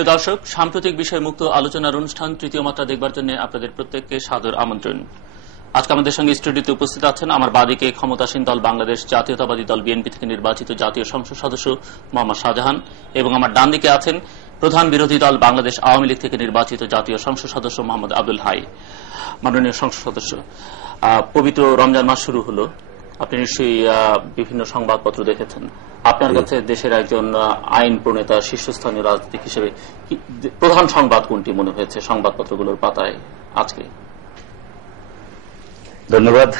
প্রিয় দর্শক, সাম্প্রতিক বিষয় মুক্ত আলোচনার অনুষ্ঠান তৃতীয় মাত্রা দেখবার জন্য আপনাদের প্রত্যেককে সাদর আমন্ত্রণ। আজকে আমাদের সঙ্গে স্টুডিওতে উপস্থিত আছেন আমার বাদিকে ক্ষমতাসীন দল বাংলাদেশ জাতীয়তাবাদী দল বিএনপি থেকে নির্বাচিত জাতীয় সংসদ সদস্য মোহাম্মদ শাহজাহান, এবং আমার ডান দিকে আছেন প্রধান বিরোধী দল বাংলাদেশ আওয়ামী লীগ থেকে নির্বাচিত জাতীয় সংসদ সদস্য মোহাম্মদ আব্দুল হাই। মাননীয় সংসদ সদস্য, পবিত্র রমজান মাস শুরু হলো, আপনি নিশ্চয়ই বিভিন্ন সংবাদপত্র দেখেছেন। আপনার কাছে দেশের একজন আইন প্রণেতা, শীর্ষস্থানীয় রাজনীতিক হিসেবে প্রধান সংবাদ কোনটি মনে হয়েছে সংবাদপত্রগুলোর পাতায় আজকে? ধন্যবাদ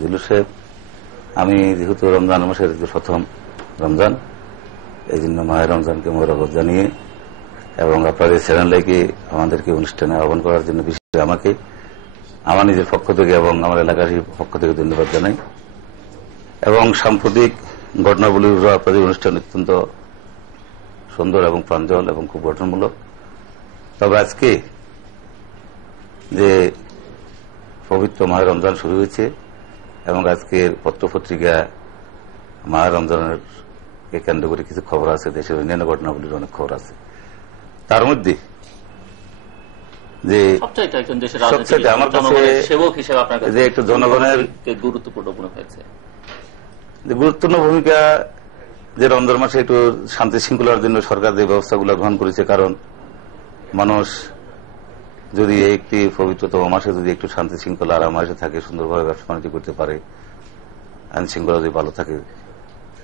দিলু সাহেব। আমি যেহেতু রমজান মাসের প্রথম রমজান, এই জন্য মায়ের রমজানকে মোবারকবাদ জানিয়ে এবং আপনাদের চ্যানেলকে আমাদেরকে অনুষ্ঠানে আহ্বান করার জন্য বিশেষ আমাকে আমার নিজের পক্ষ থেকে এবং আমার এলাকার পক্ষ থেকে ধন্যবাদ জানাই। এবং সাম্প্রতিক ঘটনাবলীর আপনাদের অনুষ্ঠান অত্যন্ত সুন্দর এবং প্রাঞ্জল এবং খুব গঠনমূলক। তবে আজকে যে পবিত্র মাহে রমজান শুরু হয়েছে এবং আজকের পত্রপত্রিকা মাহে রমজানের কেন্দ্র করে কিছু খবর আছে, দেশের অন্যান্য ঘটনাবলীর অনেক খবর আছে। তার মধ্যে যে আমার কাছে যে একটু জনগণের গুরুত্বপূর্ণ ভূমিকা, যে রমজান মাসে একটু শান্তি শৃঙ্খলার জন্য সরকার যে ব্যবস্থাগুলো গ্রহণ করেছে। কারণ মানুষ যদি একটি পবিত্রতম মাসে যদি একটু শান্তি শৃঙ্খলা আরামাসে থাকে, সুন্দরভাবে ব্যবসা বাণিজ্য করতে পারে, আইন শৃঙ্খলা যদি ভালো থাকে,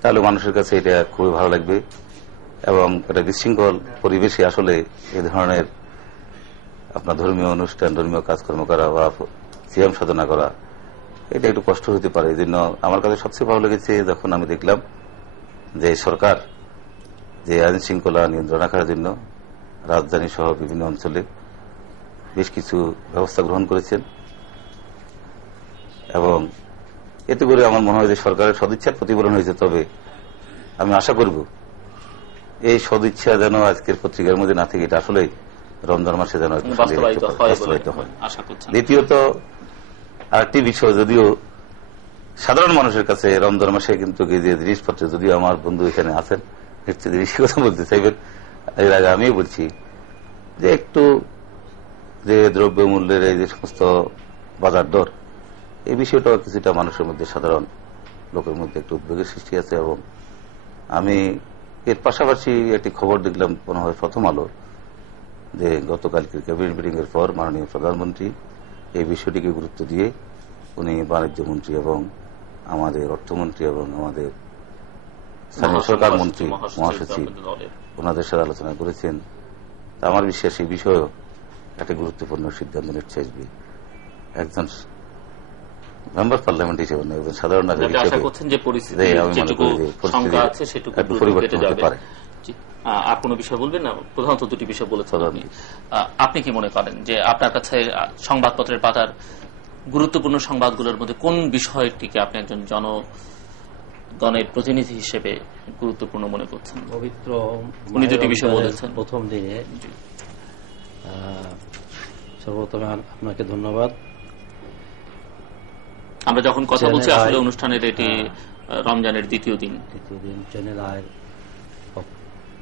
তাহলে মানুষের কাছে এটা খুবই ভালো লাগবে। এবং একটা বিশৃঙ্খল পরিবেশে আসলে এই ধরনের আপনার ধর্মীয় অনুষ্ঠান, ধর্মীয় কাজকর্ম করা বা সিয়াম সাধনা করা, এটা একটু কষ্ট হতে পারে। এই জন্য আমার কাছে সবচেয়ে ভালো লেগেছে যখন আমি দেখলাম যে সরকার যে আইন শৃঙ্খলা নিয়ন্ত্রণ রাখার জন্য রাজধানী সহ বিভিন্ন অঞ্চলে বেশ কিছু ব্যবস্থা গ্রহণ করেছেন। এবং এতে করে আমার মনে হয় যে সরকারের সদিচ্ছার প্রতিফলন হয়েছে। তবে আমি আশা করব এই সদিচ্ছা যেন আজকের পত্রিকার মধ্যে না থেকে এটা আসলে রমজান মাসে যেন বাস্তবায়িত হয়। দ্বিতীয়ত আরেকটি বিষয়, যদিও সাধারণ মানুষের কাছে রমজান মাসে কিন্তু যে জিনিসপত্র, যদিও আমার বন্ধু এখানে আছেন নিশ্চয় জিনিসের কথা বলতে চাইবেন, এর আগে আমিও বলছি যে একটু যে দ্রব্য মূল্যের এই যে সমস্ত বাজার দর, এই বিষয়টা কিছুটা মানুষের মধ্যে, সাধারণ লোকের মধ্যে একটু উদ্বেগের সৃষ্টি আছে। এবং আমি এর পাশাপাশি একটি খবর দেখলাম মনে হয় প্রথম আলো, যে গতকালকের ক্যাবিনেট মিটিং এর পর মাননীয় প্রধানমন্ত্রী এই বিষয়টিকে গুরুত্ব দিয়ে উনি বাণিজ্য মন্ত্রী এবং আমাদের অর্থমন্ত্রী এবং আমাদের স্থানীয় সরকার মন্ত্রী, মহাসচিব, ওনাদের সাথে আলোচনা করেছেন। আমার বিশ্বাস এই বিষয়েও একটা গুরুত্বপূর্ণ সিদ্ধান্ত নিচ্ছে আসবে। একজন মেম্বার পার্লামেন্ট হিসেবে একজন সাধারণ নাগরিক হিসেবে পরিবর্তন হতে পারে। আর কোন বিষয় বলবেন না? প্রধানত দুটি বিষয় বলেছেন আপনি কি মনে করেন যে আপনার কাছে সংবাদপত্রের পাতার গুরুত্বপূর্ণ সংবাদগুলোর মধ্যে কোন বিষয়টিকে আপনি একজন জনগণের প্রতিনিধি হিসেবে গুরুত্বপূর্ণ মনে করছেন? পবিত্র উনি দুটি বিষয় বলেছেন প্রথম দিনে। সর্বপ্রথমে আপনাকে ধন্যবাদ। আমরা যখন কথা বলছি আসলে অনুষ্ঠানের এটি রমজানের দ্বিতীয় দিন। চ্যানেল আয়ের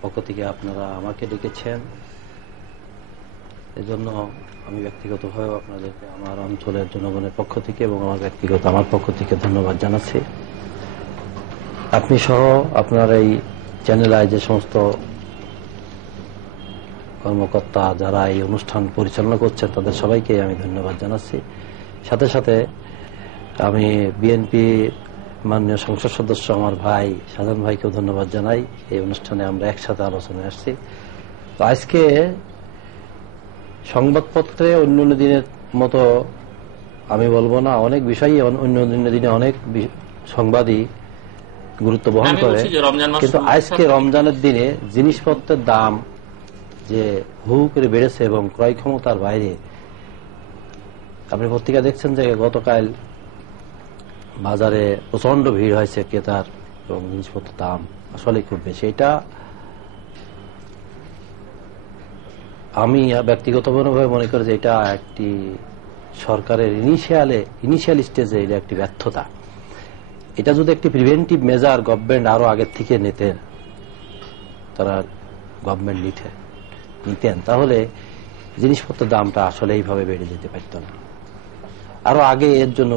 পক্ষ থেকে আপনারা আমাকে ডেকেছেন, এজন্য আমি ব্যক্তিগতভাবে আপনাদেরকে আমার অঞ্চলের জনগণের পক্ষ থেকে এবং আমার পক্ষ থেকে ধন্যবাদ জানাচ্ছি। আপনি সহ আপনার এই চ্যানেল আয় যে সমস্ত কর্মকর্তা যারা এই অনুষ্ঠান পরিচালনা করছেন তাদের সবাইকে আমি ধন্যবাদ জানাচ্ছি। সাথে সাথে আমি বিএনপি মাননীয় সংসদ সদস্য আমার ভাই শাহজাহান ভাইকেও ধন্যবাদ জানাই। এই অনুষ্ঠানে আমরা একসাথে আলোচনায় আসছি। তো আজকে সংবাদপত্রে অন্য দিনের মতো আমি বলবো না, অনেক বিষয়ই অন্য দিনে অনেক সংবাদই গুরুত্ব বহন করে, কিন্তু আজকে রমজানের দিনে জিনিসপত্রের দাম যে হু করে বেড়েছে এবং ক্রয় ক্ষমতার বাইরে, আপনি পত্রিকা দেখছেন যে গতকাল বাজারে প্রচন্ড ভিড় হয়েছে ক্রেতার এবং জিনিসপত্রের দাম আসলে খুব বেশি। এটা আমি ব্যক্তিগতভাবে মনে করি যে এটা একটি সরকারের ইনিশিয়াল স্টেজে এটা একটি ব্যর্থতা। এটা যদি একটি প্রিভেন্টিভ মেজার গভর্নমেন্ট আরো আগের থেকে নিতেন, তারা গভর্নমেন্ট নিতে নিতেন তাহলে জিনিসপত্রের দামটা আসলে এইভাবে বেড়ে যেতে পারত না। আরো আগে এর জন্য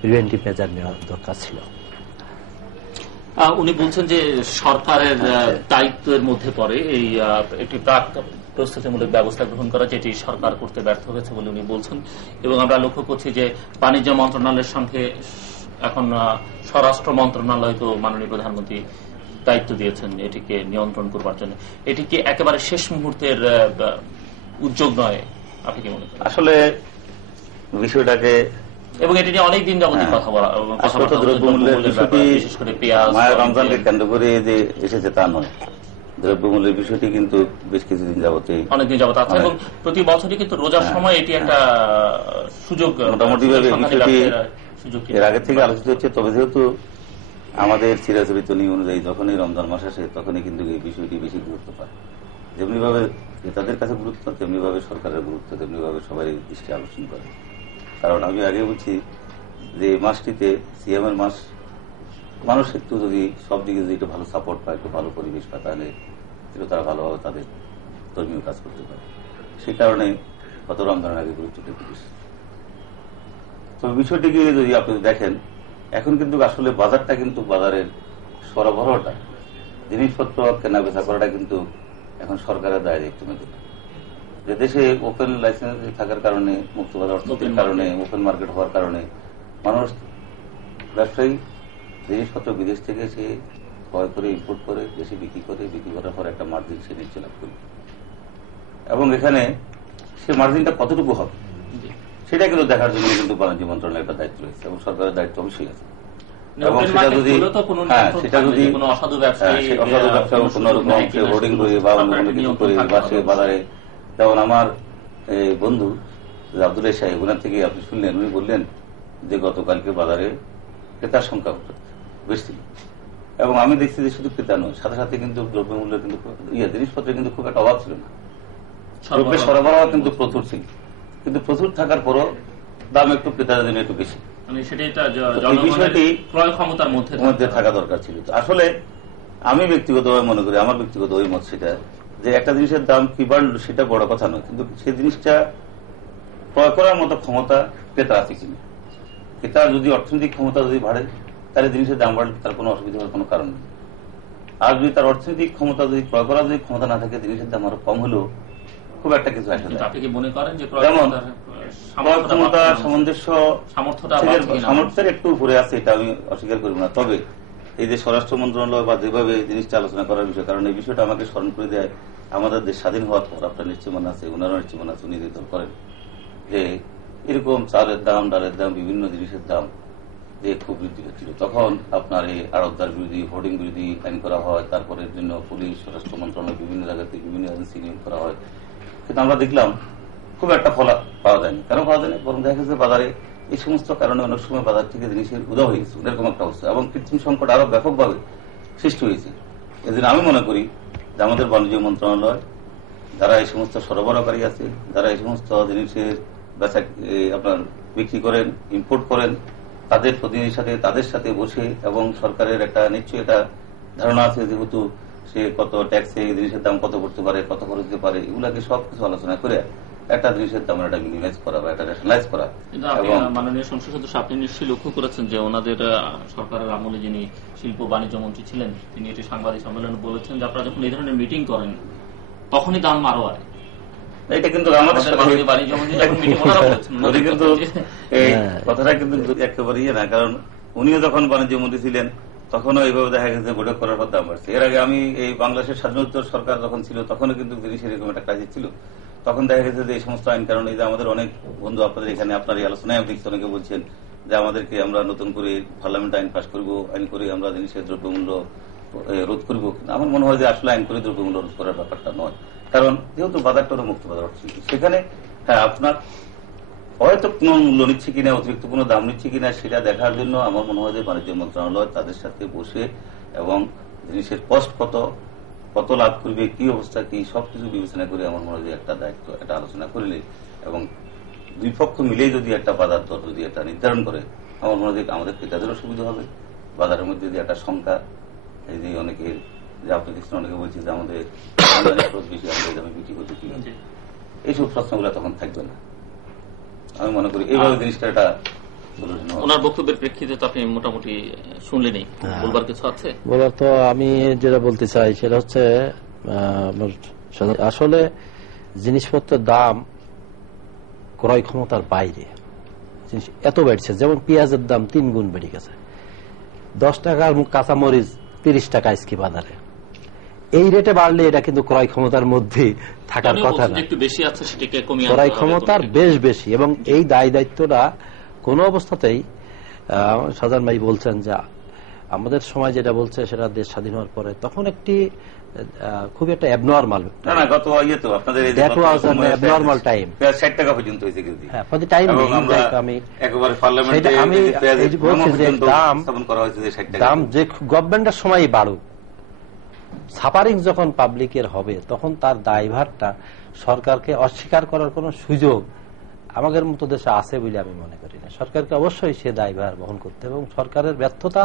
প্রিভেন্টিভ মেজার নেওয়ার দরকার ছিল। উনি বলছেন যে সরকারের দায়িত্বের মধ্যে পড়ে এই একটি প্রাক প্রস্তুতিমূলক ব্যবস্থা গ্রহণ করা, যেটি সরকার করতে ব্যর্থ হয়েছে বলে উনি বলছেন। এবং আমরা লক্ষ্য করছি যে বাণিজ্য মন্ত্রণালয়ের সঙ্গে এখন স্বরাষ্ট্র মন্ত্রণালয়কে মাননীয় প্রধানমন্ত্রী দায়িত্ব দিয়েছেন এটিকে নিয়ন্ত্রণ করবার জন্য। এটি কি একেবারে শেষ মুহূর্তের উদ্যোগ নয়, আপনি কি মনে করেন? আসলে বিষয়টাকে এবং এটি নিয়ে অনেকদিন যাবতীয় কথা বলা, দ্রব্যমূল্যের বিষয়টি বিশেষ করে পেঁয়াজ মায়া রমজানকে কেন্দ্র করে যে এসেছে তা নয়, দ্রব্যমূল্যের বিষয়টি কিন্তু বেশ কিছুদিন যাবতীয় অনেকদিন যাবত আছে এবং প্রতি বছরই কিন্তু রোজার সময় এটি একটা সুযোগ, মোটামুটি ভাবে বিষয়টি এর আগে থেকে আলোচিত হচ্ছে। তবে যেহেতু আমাদের চিরাচরিত নিয়ম অনুযায়ী যখনই রমজান মাস আসে তখনই কিন্তু এই বিষয়টি বেশি গুরুত্ব পায়। যেমনি ভাবে তাদের কাছে গুরুত্ব, তেমনি ভাবে সরকারের গুরুত্ব, তেমনি ভাবে সবাই দৃষ্টি আকর্ষণ করে। কারণ আমি আগে বলছি যে মাসটিতে সিএমের মাস, মানুষ একটু যদি সব দিকে যদি একটু ভালো সাপোর্ট পায়, একটু ভালো পরিবেশ পায়, তাহলে একটু তারা ভালোভাবে তাদের ধর্মীয় কাজ করতে পারে। সেই কারণে গত রমজানের আগে গুরুত্বটা একটু বেশি। তবে বিষয়টিকে যদি আপনি দেখেন, এখন কিন্তু আসলে বাজারটা কিন্তু বাজারের সরবরাহটা, জিনিসপত্র কেনা বেচা করাটা কিন্তু এখন সরকারের দায় দায়িত্ব নেবে। যে দেশে ওপেন লাইসেন্স থাকার কারণে, মুক্ত বাজার অর্থনীতির কারণে, ওপেন মার্কেট হওয়ার কারণে মানুষ, ব্যবসায়ী জিনিসপত্র বিদেশ থেকে সে ক্রয় করে ইম্পোর্ট করে দেশে বিক্রি করে, বিক্রি করার পর একটা মার্জিন সে নিচে লাভ করবে। এবং এখানে সে মার্জিনটা কতটুকু হবে সেটা কিন্তু দেখার জন্য কিন্তু বাণিজ্য মন্ত্রণালয়ের একটা দায়িত্ব রয়েছে এবং সরকারের দায়িত্ব অবশ্যই আছে। এবং সেটা যদি অসাধু ব্যবসা কোনরকম হোর্ডিং করে বা অন্য কোনো কিছু করে বা সে বাজারে, যেমন আমার বন্ধু আব্দুল সাহেব, ওনার থেকে আপনি শুনলেন, উনি বললেন যে গতকালকে বাজারে ক্রেতার সংখ্যা বেশ ছিল। এবং আমি দেখছি যে শুধু ক্রেতা নয়, সাথে সাথে কিন্তু দ্রব্যমূল্য কিন্তু জিনিসপত্রের কিন্তু খুব একটা অভাব ছিল না, দ্রব্যের সরবরাহ কিন্তু প্রচুর ছিল। কিন্তু প্রচুর থাকার পরও দাম একটু ক্রেতাদের জন্য একটু বেশি, বিষয়টি ক্রয় ক্ষমতার মধ্যে থাকা দরকার ছিল। আসলে আমি ব্যক্তিগতভাবে মনে করি, আমার ব্যক্তিগত ওই মত সেটা, যে একটা জিনিসের দাম কি বাড়লো সেটা বড় কথা নয়, কিন্তু সেই জিনিসটা ক্রয় করার মতো ক্ষমতা ক্রেতা আছে কিনা। ক্রেতার যদি অর্থনৈতিক ক্ষমতা যদি বাড়ে তাহলে জিনিসের দাম বাড়লে তার কোনো অসুবিধা হওয়ার কোনো কারণ নেই। আর যদি তার অর্থনৈতিক ক্ষমতা যদি ক্রয় করার যদি ক্ষমতা না থাকে, জিনিসের দাম আরো কম হলেও খুব একটা কিছু আসে না। আপনি কি মনে করেন যে যেমন ক্রয় ক্ষমতা সামর্থ্যের একটু উপরে আছে, এটা আমি অস্বীকার করব না। তবে এই যে স্বরাষ্ট্র মন্ত্রণালয় বা যেভাবে জিনিসটা আলোচনা করার বিষয়, কারণ এই বিষয়টা আমাকে স্মরণ করে দেয় আমাদের দেশ স্বাধীন হওয়ার পর। আপনার নিশ্চয় মনে আছে, ওনারও নিশ্চয় মনে আছে, উনি নির্দেশ করেন যে এরকম চালের দাম, ডালের দাম, বিভিন্ন জিনিসের দাম যে খুব বৃদ্ধি হচ্ছিল। তখন আপনার এই আড়তদার বিরোধী, হোর্ডিং বিরোধী আইন করা হয়। তারপরে এর জন্য পুলিশ, স্বরাষ্ট্র মন্ত্রণালয় বিভিন্ন জায়গা থেকে বিভিন্ন এজেন্সি নিয়োগ করা হয়। কিন্তু আমরা দেখলাম খুব একটা ফল পাওয়া যায়নি। কেন পাওয়া যায়নি? বরং দেখা গেছে বাজারে এই সমস্ত কারণে অনেক সময় বাজার থেকে জিনিসের উদয় হয়ে গেছে, এরকম একটা অবস্থা। এবং কৃত্রিম সংকট আরো ব্যাপকভাবে সৃষ্টি হয়েছে। এজন্য আমি মনে করি যে আমাদের বাণিজ্য মন্ত্রণালয়, যারা এই সমস্ত সরবরাহকারী আছে, যারা এই সমস্ত জিনিসের বেচা আপনার বিক্রি করেন, ইম্পোর্ট করেন, তাদের প্রতিনিধির সাথে, তাদের সাথে বসে, এবং সরকারের একটা নিশ্চয়ই একটা ধারণা আছে যেহেতু সে কত ট্যাক্সে জিনিসের দাম কত করতে পারে, কত খরচ দিতে পারে, এগুলাকে সবকিছু আলোচনা করে একটা জিনিসের দাম একটা মিনিমাইজ করা বা একটা রেশনালাইজ করা। এবং মাননীয় সংসদ সদস্য, আপনি নিশ্চয়ই লক্ষ্য করেছেন যে ওনাদের সরকারের আমলে যিনি শিল্প বাণিজ্য মন্ত্রী ছিলেন, তিনি এটি সাংবাদিক সম্মেলনে বলেছেন যে আপনারা যখন এই ধরনের মিটিং করেন তখনই দাম আরো হয়। এটা কিন্তু আমাদের কিন্তু এই কথাটা কিন্তু একেবারেই না, কারণ উনিও যখন বাণিজ্য মন্ত্রী ছিলেন তখনও এইভাবে দেখা গেছে বৈঠক করার পর দাম বাড়ছে। এর আগে আমি এই বাংলাদেশের স্বাধীনোত্তর সরকার যখন ছিল তখনও কিন্তু জিনিসের এরকম একটা ক্রাইসিস ছিল। তখন দেখা গেছে যে এই সমস্ত আইন কারণ, এই যে আমাদের অনেক বন্ধু আপনাদের এখানে আপনার এই আলোচনায় আমি দেখছি অনেকে বলছেন যে আমাদেরকে আমরা নতুন করে পার্লামেন্ট আইন পাস করবো, আইন করে আমরা জিনিসের দ্রব্যমূল্য রোধ করবো। আমার মনে হয় যে আসলে আইন করে দ্রব্যমূল্য রোধ করার ব্যাপারটা নয়, কারণ যেহেতু বাজারটা মুক্ত বাজার অর্থনীতি, সেখানে হ্যাঁ আপনার হয়তো কোনো মূল্য নিচ্ছে কিনা, অতিরিক্ত কোনো দাম নিচ্ছে কিনা সেটা দেখার জন্য আমার মনে হয় যে বাণিজ্য মন্ত্রণালয় তাদের সাথে বসে এবং জিনিসের কষ্ট কত লাভ করবে, কি অবস্থা, কি সবকিছু বিবেচনা করে আমার মনে হয় যে একটা দায়িত্ব, একটা আলোচনা করলে এবং দুই পক্ষ মিলেই যদি একটা বাজার দর যদি একটা নির্ধারণ করে, আমার মনে হয় আমাদের ক্রেতাদেরও সুবিধা হবে। বাজারের মধ্যে যদি একটা সংখ্যা, এই যে অনেকের যে আপনি কৃষ্ণ অনেকে বলছি যে আমাদের খরচ বেশি, আমরা এই দামে বিক্রি করতে কি, এইসব প্রশ্নগুলো তখন থাকবে না। আমি মনে করি এইভাবে জিনিসটা এটা ওনার বক্তব্যের প্রেক্ষিতে তো আপনি মোটামুটি শুনলেনই, বলবার কিছু আছে? বলার তো আমি যেটা বলতে চাই সেটা হচ্ছে আসলে জিনিসপত্রের দাম ক্রয় ক্ষমতার বাইরে, জিনিস এত বেড়েছে। যেমন পেঁয়াজের দাম 3 গুণ বেড়ে গেছে, 10 টাকার কাঁচামরিচ 30 টাকা আজকে বাজারে। এই রেটে বাড়লে এটা কিন্তু ক্রয় ক্ষমতার মধ্যে থাকার কথা না, একটু বেশি আছে, সেটাকে কমিয়ে ক্রয় ক্ষমতার বেশ বেশি। এবং এই দায়িত্বটা কোন অবস্থাতেই শাহজাহান ভাই বলছেন যে আমাদের সময় যেটা বলছে সেটা দেশ স্বাধীন হওয়ার পরে তখন একটি খুব একটা অ্যাবনর্মাল টাইম, 60 টাকা পর্যন্ত হয়েছে কেজি। হ্যাঁ, প্রতি টাইম আমি বলছি যে দাম যে গভর্নমেন্টের সময়ই বাড়ুক, সাফারিং যখন পাবলিকের হবে তখন তার দায়ভারটা সরকারকে অস্বীকার করার কোন সুযোগ আমাদের মতো দেশে আছে বলে আমি মনে করি না। সরকারকে অবশ্যই সে দায়ভার বহন করতে হবে এবং সরকারের ব্যর্থতা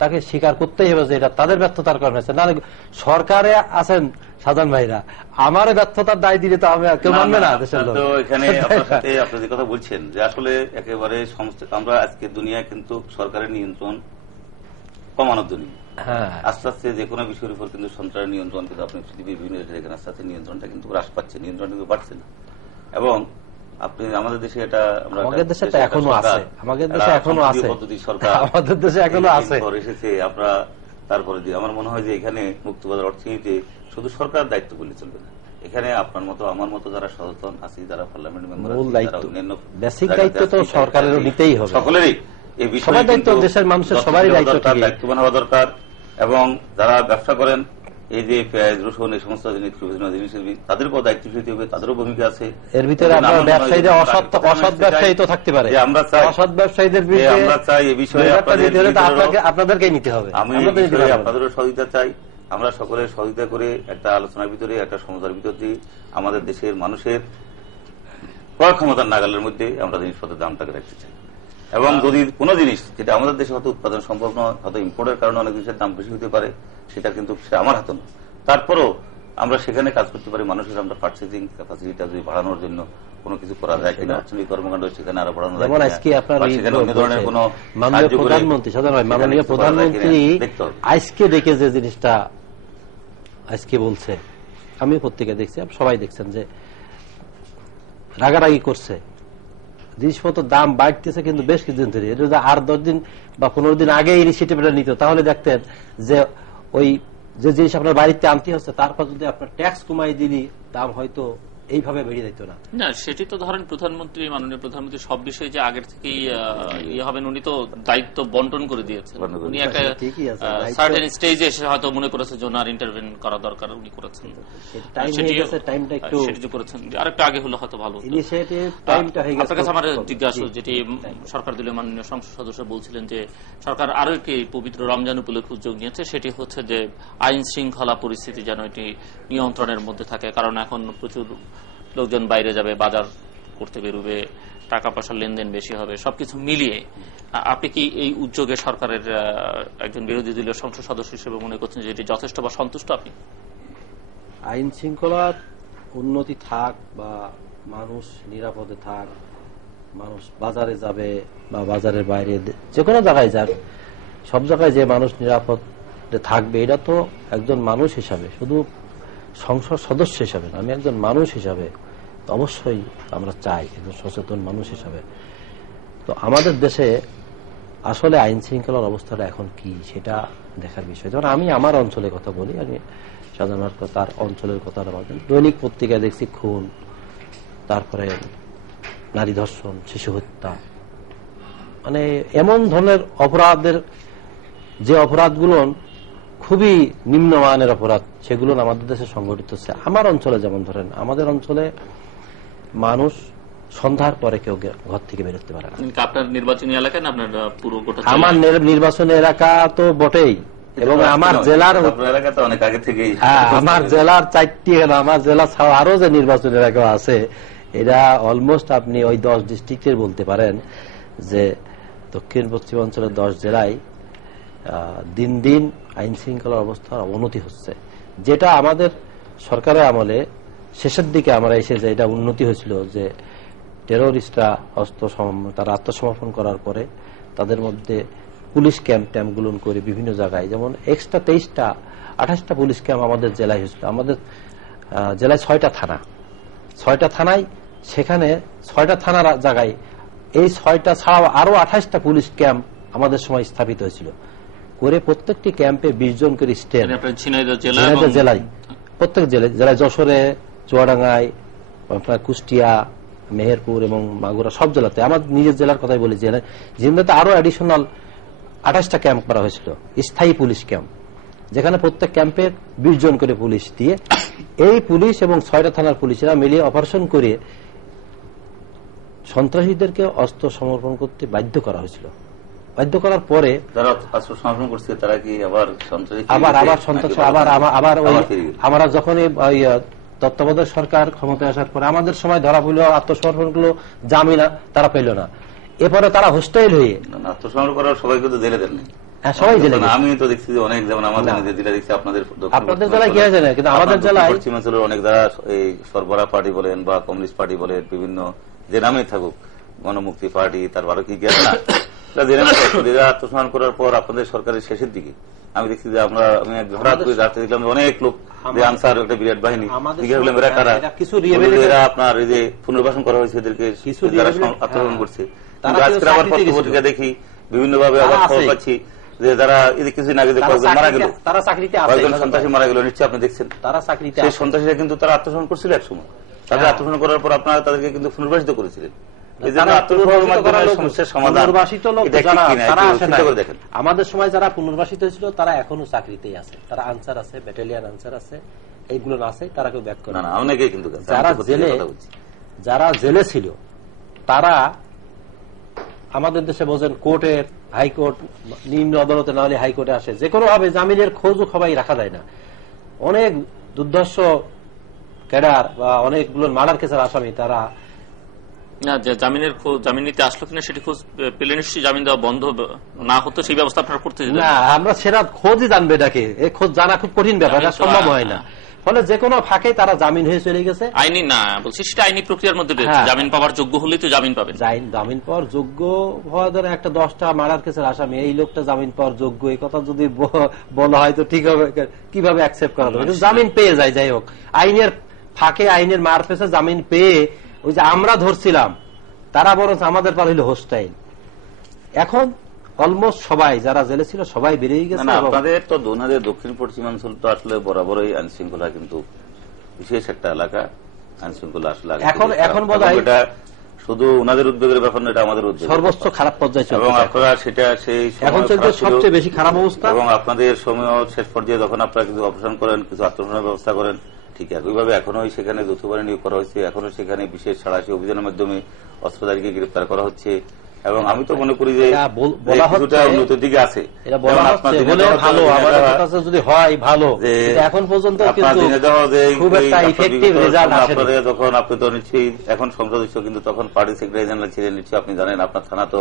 তাকে স্বীকার করতেই হবে যে এটা তাদের ব্যর্থতার কারণে হয়েছে। না সরকারে আছেন শাহজাহান ভাইরা, আমার ব্যর্থতার দায় দিলে তো আমি কেউ মানবে না দেশের লোক। এখানে আপনি যে কথা বলছেন যে আসলে একেবারে সমস্ত আমরা আজকে দুনিয়ায় কিন্তু সরকারের নিয়ন্ত্রণ কমানোর জন্য আস্তে আস্তে যে কোনো বিষয়ের উপর কিন্তু সরকারের নিয়ন্ত্রণ কিন্তু আপনি পৃথিবীর বিভিন্ন দেশে দেখেন আস্তে আস্তে নিয়ন্ত্রণটা কিন্তু হ্রাস পাচ্ছে, নিয়ন্ত্রণ কিন্তু বাড়ছে না। এবং আপনি আমাদের দেশে এটা আমাদের দেশে এখনো আছে, আমাদের দেশে এখনো আছে, সরকার আমাদের দেশে এখনো আছে এসেছে। আমরা তারপরে আমার মনে হয় যে এখানে মুক্তবাজার অর্থনীতিতে শুধু সরকার দায়িত্ব বলে চলবে না, এখানে আপনার মতো আমার মতো যারা সচেতন আছি, যারা পার্লামেন্ট মেম্বার, বেসিক দায়িত্ব তো সরকারের নিতেই হবে, সকলেরই এই বিষয়ে দেশের মানুষের সবারই দায়িত্ববান হওয়া দরকার। এবং যারা ব্যবসা করেন এই যে পেঁয়াজ রসুন এই সমস্ত জিনিস বিভিন্ন জিনিসের তাদেরকেও দায়িত্ব দিতে হবে, তাদেরও ভূমিকা আছে। এর ভিতরে ব্যবসায়ীরা অসৎ ব্যবসায়ী তো থাকতে পারে, আমরা চাই অসৎ ব্যবসায়ীদের আমরা চাই এই বিষয়ে আপনাদেরকেই নিতে হবে, আমি আপনাদেরও সহযোগিতা চাই। আমরা সকলের সহযোগিতা করে একটা আলোচনার ভিতরে একটা সমঝোতার ভিতর দিয়ে আমাদের দেশের মানুষের ক্রয় ক্ষমতার নাগালের মধ্যে আমরা জিনিসপত্রের দামটাকে রাখতে চাই। এবং যদি কোন জিনিস যেটা আমাদের দেশে হয়তো উৎপাদন সম্ভব নয়, হয়তো ইম্পোর্টের কারণে অনেক জিনিসের দাম বেশি হতে পারে, সেটা কিন্তু আমার হাতে নয়, তারপরও আমরা সেখানে কাজ করতে পারি। মানুষের আমরা পার্চেসিং ক্যাপাসিটিটা যদি বাড়ানোর জন্য কোনো কিছু করা যায় কিনা, অর্থনৈতিক কর্মকাণ্ড সেখানে আরো বাড়ানো যায়, অন্য ধরনের কোন মাননীয় প্রধানমন্ত্রী আজকে দেখে যে জিনিসটা আজকে বলছে, আমি পত্রিকা দেখছি, সবাই দেখছেন যে রাগারাগি করছে, জিনিসপত্র দাম বাড়তেছে কিন্তু বেশ কিছুদিন ধরে। এটা যদি আর 10 দিন বা 15 দিন আগে ইনিশিয়েটিভটা নিত তাহলে দেখতেন যে ওই যে জিনিস আপনার বাড়িতে আনতে হচ্ছে তারপর যদি আপনার ট্যাক্স কমাই দিলি দাম হয়তো এইভাবে বেড়ে যেত না। না, সেটি তো ধরেন প্রধানমন্ত্রী, মাননীয় প্রধানমন্ত্রী সব বিষয়ে যে আগের থেকেই ইয়ে হবেন, উনি তো দায়িত্ব বন্টন করে দিয়েছেন। উনি একটা সার্টেন স্টেজে এসে হয়তো মনে করেছে যে ওনার ইন্টারভেন করা দরকার, উনি করেছেন, সেটি করেছেন। আরেকটা আগে হলে হয়তো ভালো। আপনার কাছে আমার জিজ্ঞাসা, যেটি সরকার দলীয় মাননীয় সংসদ সদস্য বলছিলেন যে সরকার আরো একটি পবিত্র রমজান উপলক্ষে উদ্যোগ নিয়েছে, সেটি হচ্ছে যে আইন শৃঙ্খলা পরিস্থিতি যেন এটি নিয়ন্ত্রণের মধ্যে থাকে। কারণ এখন প্রচুর লোকজন বাইরে যাবে, বাজার করতে বেরোবে, টাকা পয়সার লেনদেন বেশি হবে, সবকিছু মিলিয়ে আপনি কি এই উদ্যোগে সরকারের একজন বিরোধী দলীয় সংসদ সদস্য হিসেবে মনে করছেন যে এটি যথেষ্ট বা সন্তুষ্ট? আপনি আইন শৃঙ্খলার উন্নতি থাক বা মানুষ নিরাপদে থাক, মানুষ বাজারে যাবে বা বাজারের বাইরে যে কোনো জায়গায় যাক, সব জায়গায় যে মানুষ নিরাপদে থাকবে, এটা তো একজন মানুষ হিসাবে, শুধু সংসদ সদস্য হিসাবে না, আমি একজন মানুষ হিসাবে অবশ্যই আমরা চাই, একজন সচেতন মানুষ হিসাবে। তো আমাদের দেশে আসলে আইন শৃঙ্খলার অবস্থাটা এখন কি সেটা দেখার বিষয়। যেমন আমি আমার অঞ্চলের কথা বলি, আমি সাধারণত তার অঞ্চলের কথা বলছেন, দৈনিক পত্রিকায় দেখছি খুন, তারপরে নারী ধর্ষণ, শিশু হত্যা, মানে এমন ধরনের অপরাধের যে অপরাধগুলো খুবই নিম্নমানের অপরাধ, সেগুলো আমাদের দেশে সংঘটিত হচ্ছে। আমার অঞ্চলে যেমন ধরেন, আমাদের অঞ্চলে মানুষ সন্ধ্যার পরে কেউ ঘর থেকে বেরোতে পারে না। আপনার নির্বাচনী এলাকা না আপনার পুরো গোটা? আমার নির্বাচনী এলাকা তো বটেই, এবং আমার জেলার এলাকা তো অনেক আগে থেকেই, আমার জেলার 4টি, আমার জেলা ছাড়া আরো যে নির্বাচনী এলাকা আছে, এরা অলমোস্ট আপনি ওই 10 ডিস্ট্রিক্টের বলতে পারেন যে দক্ষিণ পশ্চিমাঞ্চলের 10 জেলায় দিন দিন আইন শৃঙ্খলার অবস্থার অবনতি হচ্ছে, যেটা আমাদের সরকারের আমলে শেষের দিকে আমরা এসে যে এটা উন্নতি হয়েছিল, যে টেরোরিস্টরা তারা আত্মসমর্পণ করার পরে তাদের মধ্যে পুলিশ ক্যাম্পগুলো করে বিভিন্ন জায়গায়, যেমন এক্সট্রা 23টা 28টা পুলিশ ক্যাম্প আমাদের জেলায় হয়েছিল। আমাদের জেলায় 6টা থানা, 6টা থানায়, সেখানে 6টা থানার জায়গায় এই 6টা ছাড়াও আরো 28টা পুলিশ ক্যাম্প আমাদের সময় স্থাপিত হয়েছিল, করে প্রত্যেকটি ক্যাম্পে 20 জন করে স্টেট জেলায়, প্রত্যেক জেলায় যশোরে, চুয়াডাঙ্গায়, আপনার কুষ্টিয়া, মেহেরপুর এবং মাগুরা সব জেলাতে, আমার নিজের জেলার কথাই বলি, জেলাতে আরো অ্যাডিশনাল 28টা ক্যাম্প করা হয়েছিল, স্থায়ী পুলিশ ক্যাম্প, যেখানে প্রত্যেক ক্যাম্পে 20 জন করে পুলিশ দিয়ে এই পুলিশ এবং 6টা থানার পুলিশেরা মিলিয়ে অপারেশন করে সন্ত্রাসীদেরকে অস্ত্র সমর্পণ করতে বাধ্য করা হয়েছিল। বাধ্য করার পরে যারা অস্ত্র সমর্পণ করছে তারা কি আবার সন্ত্রাসী, আমরা যখন তত্ত্বাবধায়ক সরকার ক্ষমতায় আসার পরে আমাদের সময় ধরা পড়ল, আত্মসমর্পণ করলো, জামিন তারা পেল না, এরপরে তারা হোস্টাইল হয়ে আত্মসমর্পণ করার সবাই কিন্তু জেলে দেননি। সবাই জেলে, আমি তো দেখছি অনেক, যেমন আমাদের জেলা দেখছি, আপনাদের জেলায় কি হয়েছে না, কিন্তু আমাদের জেলায় পশ্চিমাঞ্চলের অনেক যারা এই সরবরাহ পার্টি বলেন বা কমিউনিস্ট পার্টি বলেন, বিভিন্ন যে নামে থাকুক, গণমুক্তি পার্টি, তারপরে কি আত্মসমর্পণ করার পর আপনাদের সরকারের শেষের দিকে আমি দেখছি যে আমি হঠাৎ করে রাতে দেখলাম অনেক লোক যে আনসার একটা বিরাট বাহিনী, এরা কারা, এরা আপনার এই যে পুনর্বাসন করা হয়েছে এদেরকে, যারা আত্মসমর্পণ করছে। আজকে আবার পত্রিকা দেখি বিভিন্ন ভাবে আবার খবর পাচ্ছি যে যারা কিছুদিন আগে মারা গেল, কয়েকজন সন্ত্রাসী মারা গেল, নিশ্চয়ই আপনি দেখছেন, সেই সন্ত্রাসীরা কিন্তু তারা আত্মসমর্পণ করছিল এক সময়, তাদের আত্মসমর্পণ করার পর আপনারা তাদেরকে কিন্তু পুনর্বাসিত করেছিলেন। আমাদের সময় যারা পুনর্বাসিত হয়েছিল তারা এখনো চাকরিতেই আছে, তারা আনসার আছে, ব্যাটালিয়ান আনসার আছে, এইগুলো আছে, তারা কেউ ব্যাক করে না। অনেকেই কিন্তু যারা জেলে ছিল তারা আমাদের দেশে বোঝেন কোর্টের, হাইকোর্ট, নিম্ন আদালতে না হলে হাইকোর্টে আসে, যে কোনো ভাবে জামিনের খোঁজও সবাই রাখা যায় না। অনেক দুর্ধর্ষ ক্যাডার বা অনেকগুলো মার্ডার কেসের আসামি তারা জামিন নিতে আসলো কিনা সেটি খোঁজ পেলে নিশ্চয়ই জামিন দেওয়া বন্ধ না হতো, সেই ব্যবস্থা আপনারা করতে না, আমরা সেটা খোঁজই জানবে এটাকে, এই খোঁজ জানা খুব কঠিন ব্যাপার, সম্ভব হয় না। ফলে যে কোনো ফাঁকে তারা জামিন হয়ে চলে গেছে। আইনি না বলছি, সেটা আইনি প্রক্রিয়ার মধ্যে জামিন পাওয়ার যোগ্য হলেই তো জামিন পাবেন। জামিন পাওয়ার যোগ্য হওয়া ধরে একটা 10টা মার্ডার কেসের আসামি, এই লোকটা জামিন পাওয়ার যোগ্য, এই কথা যদি বলা হয় তো ঠিক হবে, কিভাবে অ্যাকসেপ্ট করা হবে? জামিন পেয়ে যায়, যাই হোক, আইনের ফাঁকে, আইনের মার পেছে জামিন পেয়ে, ওই যে আমরা ধরছিলাম তারা বরং আমাদের পার হইল হোস্টাইল। এখন অলমোস্ট সবাই যারা জেলে ছিল সবাই বেরিয়ে গেছে। আপনাদের তো দোনাদের দক্ষিণ পশ্চিমাঞ্চল তো আসলে বরাবরই আইন শৃঙ্খলা কিন্তু বিশেষ একটা এলাকা, আইন শৃঙ্খলা আসলে এখন বোধহয় এটা শুধু ওনাদের উদ্বেগের ব্যাপার না, এটা আমাদের উদ্বেগ, সর্বোচ্চ খারাপ পর্যায়ে চলছে। এবং আপনারা সেটা সেই এখন চলছে সবচেয়ে বেশি খারাপ অবস্থা। এবং আপনাদের সময় শেষ পর্যায়ে যখন আপনারা কিছু অপারেশন করেন, কিছু আত্মরক্ষণের ব্যবস্থা করেন, ঠিক একইভাবে এখনো সেখানে যৌথবাহিনী নিয়োগ করা হয়েছে, এখনো সেখানে বিশেষ সাঁড়াশি অভিযানের মাধ্যমে অস্ত্রধারীকে গ্রেপ্তার করা হচ্ছে। এবং আমি তো মনে করি যে কিছুটা উন্নতির দিকে আছে, এখন পর্যন্ত যখন আপনি তো নিশ্চয়ই এখন সংসদ সদস্য, কিন্তু তখন পার্টি সেক্রেটারি জেনারেল ছিলেন, নিশ্চয়ই আপনি জানেন আপনার থানা তো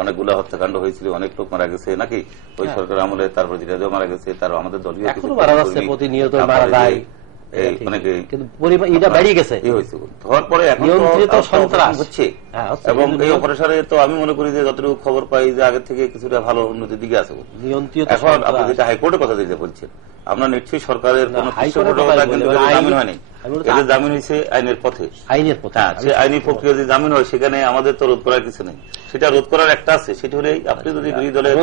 অনেকগুলো হত্যাকাণ্ড হয়েছিল, অনেক লোক মারা গেছে নাকি ওই সরকার আমলে, তারপর জিরাজও মারা গেছে, তার আমাদের দলীয় প্রতিনিয়ত মারা যায়, এবং এই অপারেশনে তো আমি মনে করি যে যতটুকু খবর পাই যে আগের থেকে কিছুটা ভালো উন্নতির দিকে আছে। এখন আপনি যেটা হাইকোর্টের কথা দিতে বলছেন, আমরা নিশ্চয়ই সরকারের কোন জামিন হয়নি, এদের জামিন হয়েছে আইনের পথে, সে আইনি প্রক্রিয়া যে জামিন হয় সেখানে আমাদের তো রোধ করার কিছু নেই, সেটা রোধ করার একটা আছে, সেটি হলে আপনি যদি বিরোধী দলের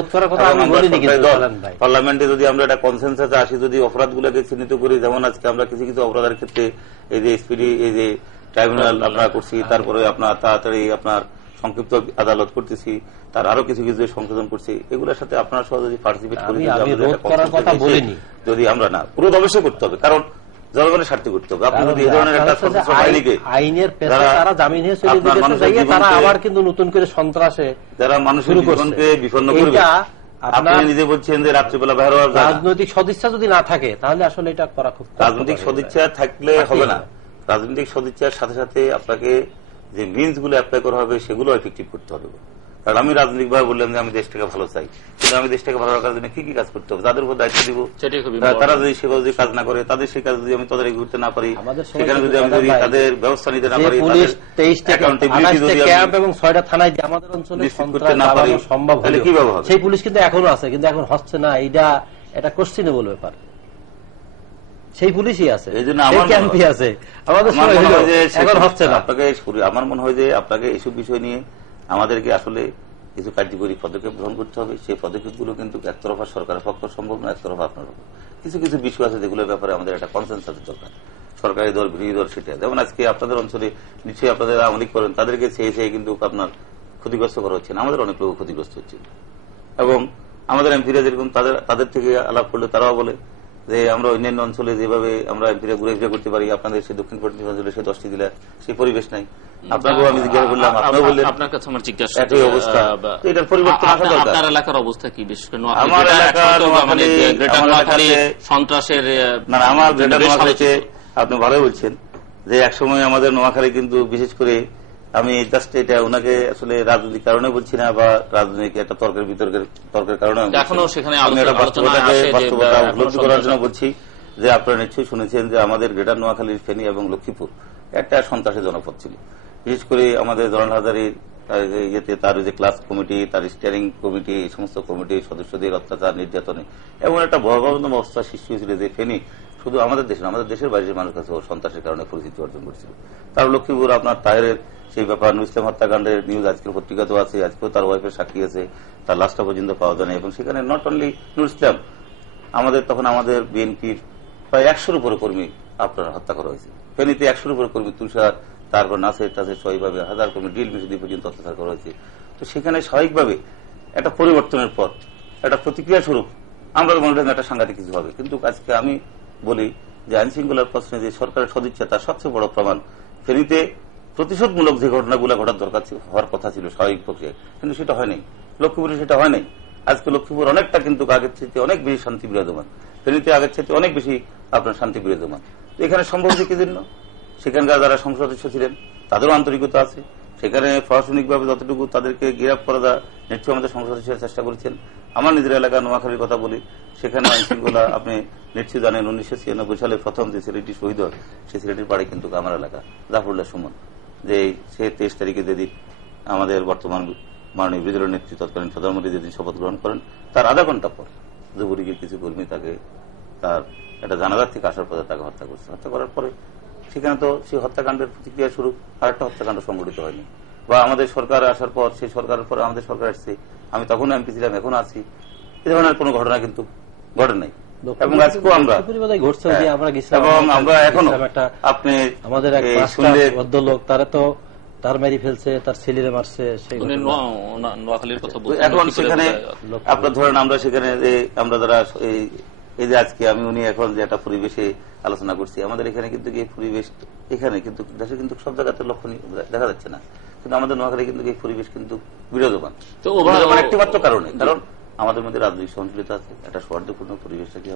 পার্লামেন্টে যদি আমরা একটা কনসেনসাসে আসি, যদি অপরাধগুলোকে চিহ্নিত করি, যেমন আজকে আমরা কিছু কিছু অপরাধের ক্ষেত্রে এই যে স্পিডি, এই যে ট্রাইব্যুনাল আপনারা করছি, তারপরে আপনার তাড়াতাড়ি আপনার সংক্ষিপ্ত আদালত করতেছি, তার আরো কিছু কিছু সংশোধন করছি, এগুলোর সাথে আপনারা সহ যদি পার্টিসিপেট করি, যদি আমরা না পুরো অবশ্যই করতে হবে, কারণ জনগণের স্বার্থে করতে হবে। আপনি যদি এই ধরনের একটা সশস্ত্র বাহিনীকে নতুন করে সন্ত্রাসে যারা মানুষের জীবনকে বিপন্ন করবে, আপনি নিজে বলছেন যে রাত্রিবেলা বাইরে হওয়ার, রাজনৈতিক সদিচ্ছা যদি না থাকে তাহলে আসলে এটা করা খুব, রাজনৈতিক সদিচ্ছা থাকলে হবে না, রাজনৈতিক সদিচ্ছার সাথে সাথে আপনাকে যে মিনস গুলো অ্যাপ্লাই করা হবে সেগুলো এফেক্টিভ করতে হবে। কারণ আমি রাজনৈতিকভাবে বললাম যে আমি দেশটাকে ভালো চাই, কিন্তু আমি দেশটাকে ভালো রাখার জন্য কি কি কাজ করতে হবে, তাদের উপর দায়িত্ব দিব। তারা যদি সেভাবে যদি কাজ না করে, তাদের সেই কাজ যদি আমি তাদের করতে না পারি, সেখানে যদি আমি যদি তাদের ব্যবস্থা নিতে না পারি, এবং 6টা থানায় যে আমাদের অঞ্চলে করতে না পারি, সম্ভব তাহলে কিভাবে হবে? সেই পুলিশ কিন্তু এখনো আছে, কিন্তু এখন হচ্ছে না। এইটা এটা কোশ্চেনেবল ব্যাপার। সেই পুলিশই আছে, ক্যাম্পই আছে, আমাদের এখন হচ্ছে না। আমার মনে হয় যে আপনাকে এইসব বিষয় নিয়ে আমাদেরকে আসলে কিছু কার্যকরী পদক্ষেপ গ্রহণ করতে হবে। সেই পদক্ষেপগুলো কিন্তু একতরফা সরকারের পক্ষে সম্ভব না, একতরফা আপনার কিছু কিছু বিষয় আছে যেগুলোর ব্যাপারে আমাদের একটা কনসেনসাস দরকার। সরকারি দল, বিরোধী দল, সেটা যেমন আজকে আপনাদের অঞ্চলে নিশ্চয়ই আপনাদের আওয়ামী লীগ করেন, তাদেরকে চেয়ে কিন্তু আপনার ক্ষতিগ্রস্ত করা হচ্ছে না, আমাদের অনেক লোক ক্ষতিগ্রস্ত হচ্ছে। এবং আমাদের এমপিরা যেরকম তাদের থেকে আলাপ করলে তারাও বলে যে আমরা অন্যান্য অঞ্চলে যেভাবে আমরা এমপিরা ঘুরে ফিরে করতে পারি, আপনাদের সেই দক্ষিণ পশ্চিমাঞ্চলে সেই 10টি জেলা সেই পরিবেশ নাই। আপনাকেও আমি জিজ্ঞাসা করলাম, আপনিও বললেন আপনার কাছে আমার জিজ্ঞাসা, একই অবস্থা, এটার পরিবর্তন আসা দরকার। আপনার এলাকার অবস্থা কি? বিশেষ করে আমার এলাকা সন্ত্রাসের না, আমার গ্রেটার নোয়াখালীতে আপনি ভালোই বলছেন যে একসময় আমাদের নোয়াখালী কিন্তু বিশেষ করে আমি জাস্ট এটা ওনাকে আসলে রাজনৈতিক কারণে বলছি না, বা রাজনৈতিক একটা তর্কের কারণে আমি এটা বাস্তবতা উপলব্ধি করার জন্য বলছি যে আপনারা নিশ্চয়ই শুনেছেন যে আমাদের গ্রেটার নোয়াখালীর ফেনী এবং লক্ষ্মীপুর একটা সন্ত্রাসের জনপদ ছিল। বিশেষ করে আমাদের জলাল হাজারীর ইয়েতে তার যে ক্লাস কমিটি, তার স্টিয়ারিং কমিটি, এই সমস্ত কমিটির সদস্যদের অত্যাচার, নির্যাতনে এমন একটা ভয়াবহ অবস্থা সৃষ্টি হয়েছিল যে ফেনী শুধু আমাদের দেশে, আমাদের দেশের বাইরের মানুষের কাছে সন্ত্রাসের কারণে পরিচিতি অর্জন করেছিল। তার লক্ষ্মীপুর আপনার তাহেরের সেই ব্যাপার, নুর ইসলাম হত্যাকাণ্ডের নিউজ আজকের পত্রিকাতেও আছে, আজকেও তার ওয়াইফের সাক্ষী আছে, তার লাশটা পর্যন্ত পাওয়া যায় না। এবং সেখানে নট অনলি নুর ইসলাম, তখন আমাদের বিএনপির প্রায় 100-র উপরে কর্মী আপনার হত্যা করা হয়েছে। ফেনীতে 100-র উপরে কর্মী, তুষার, তারপর নাসের টাসের সবাইভাবে 1000 কর্মী ডিল মিশুদি পর্যন্ত অত্যাচার করা হয়েছে। তো সেখানে স্বাভাবিকভাবে একটা পরিবর্তনের পর একটা প্রতিক্রিয়া স্বরূপ আমরা মনে করি একটা সাংঘাতিক কিছু হবে। কিন্তু আজকে আমি বলি যে আইন শৃঙ্খলার প্রশ্নে যে সরকারের সদিচ্ছা, তার সবচেয়ে বড় প্রমাণ ফেনীতে প্রতিশোধমূলক যে ঘটনাগুলো ঘটার দরকার হওয়ার কথা ছিল স্বাভাবিক প্রক্রিয়ায়, কিন্তু সেটা হয়নি। লক্ষ্মীপুরে সেটা হয় নাই। আজকে লক্ষ্মীপুর অনেকটা কিন্তু আগের চাইতে অনেক বেশি শান্তি বিরাজমান, ফেনীতে আগের চাইতে অনেক বেশি আপনার শান্তি বিরাজমান। তো এখানে সম্ভব হচ্ছে কি জন্য? সেখানকার যারা সংসদ সদস্য ছিলেন তাদেরও আন্তরিকতা আছে, সেখানে প্রশাসনিকভাবে যতটুকু তাদেরকে গিরাফ করা যায় নিশ্চয়ই আমাদের সংসদ সদস্যরা চেষ্টা করেছেন। আমার নিজের এলাকা নোয়াখালীর কথা বলি, সেখানে আইন শৃঙ্খলা আপনি নিশ্চয়ই জানেন 1996 সালে প্রথম যে ছেলেটি শহীদ হয়, সেই ছেলেটির বাড়ি কিন্তু আমার এলাকা জাফরুল্লাহ সুমন। যে সে 23 তারিখে যেদিন আমাদের বর্তমান মাননীয় বিরোধী দলের নেত্রী তৎকালীন প্রধানমন্ত্রী যেদিন শপথ গ্রহণ করেন, তার আধা ঘন্টা পর যুবলীগের কিছু কর্মী তাকে তার একটা জানাজার থেকে আসার পরে তাকে হত্যা করছে। হত্যা করার পরে সেখানে তো সেই হত্যাকাণ্ডের প্রতিক্রিয়া স্বরূপ আরেকটা হত্যাকাণ্ড সংঘটিত হয়নি। বা আমাদের সরকার আসার পর, সেই সরকারের পরে আমাদের সরকার আসছে, আমি তখন এমপি ছিলাম, এখন আছি, এ ধরনের কোন ঘটনা কিন্তু ঘটে নাই। এবং আজকেও আমরা এবং আমরা এখনো আপনি আমাদের ভদ্রলোক তারা তো তার মেরে ফেলছে, তার ছেলেরে মারছে, এখন সেখানে আপনার ধরেন আমরা সেখানে আমরা যারা এই যে আজকে আমি উনি এখন যে একটা পরিবেশে আলোচনা করছি, আমাদের এখানে কিন্তু এই পরিবেশ এখানে কিন্তু দেশে কিন্তু সব জায়গাতে লক্ষণীয় দেখা যাচ্ছে না, কিন্তু আমাদের নোয়াখালী কিন্তু এই পরিবেশ কিন্তু বিরাজমান। তো একটি মাত্র কারণে, কারণ আমাদের মধ্যে রাজনৈতিক সহনশীলতা আছে, একটা সৌহার্দ্যপূর্ণ পরিবেশটাকে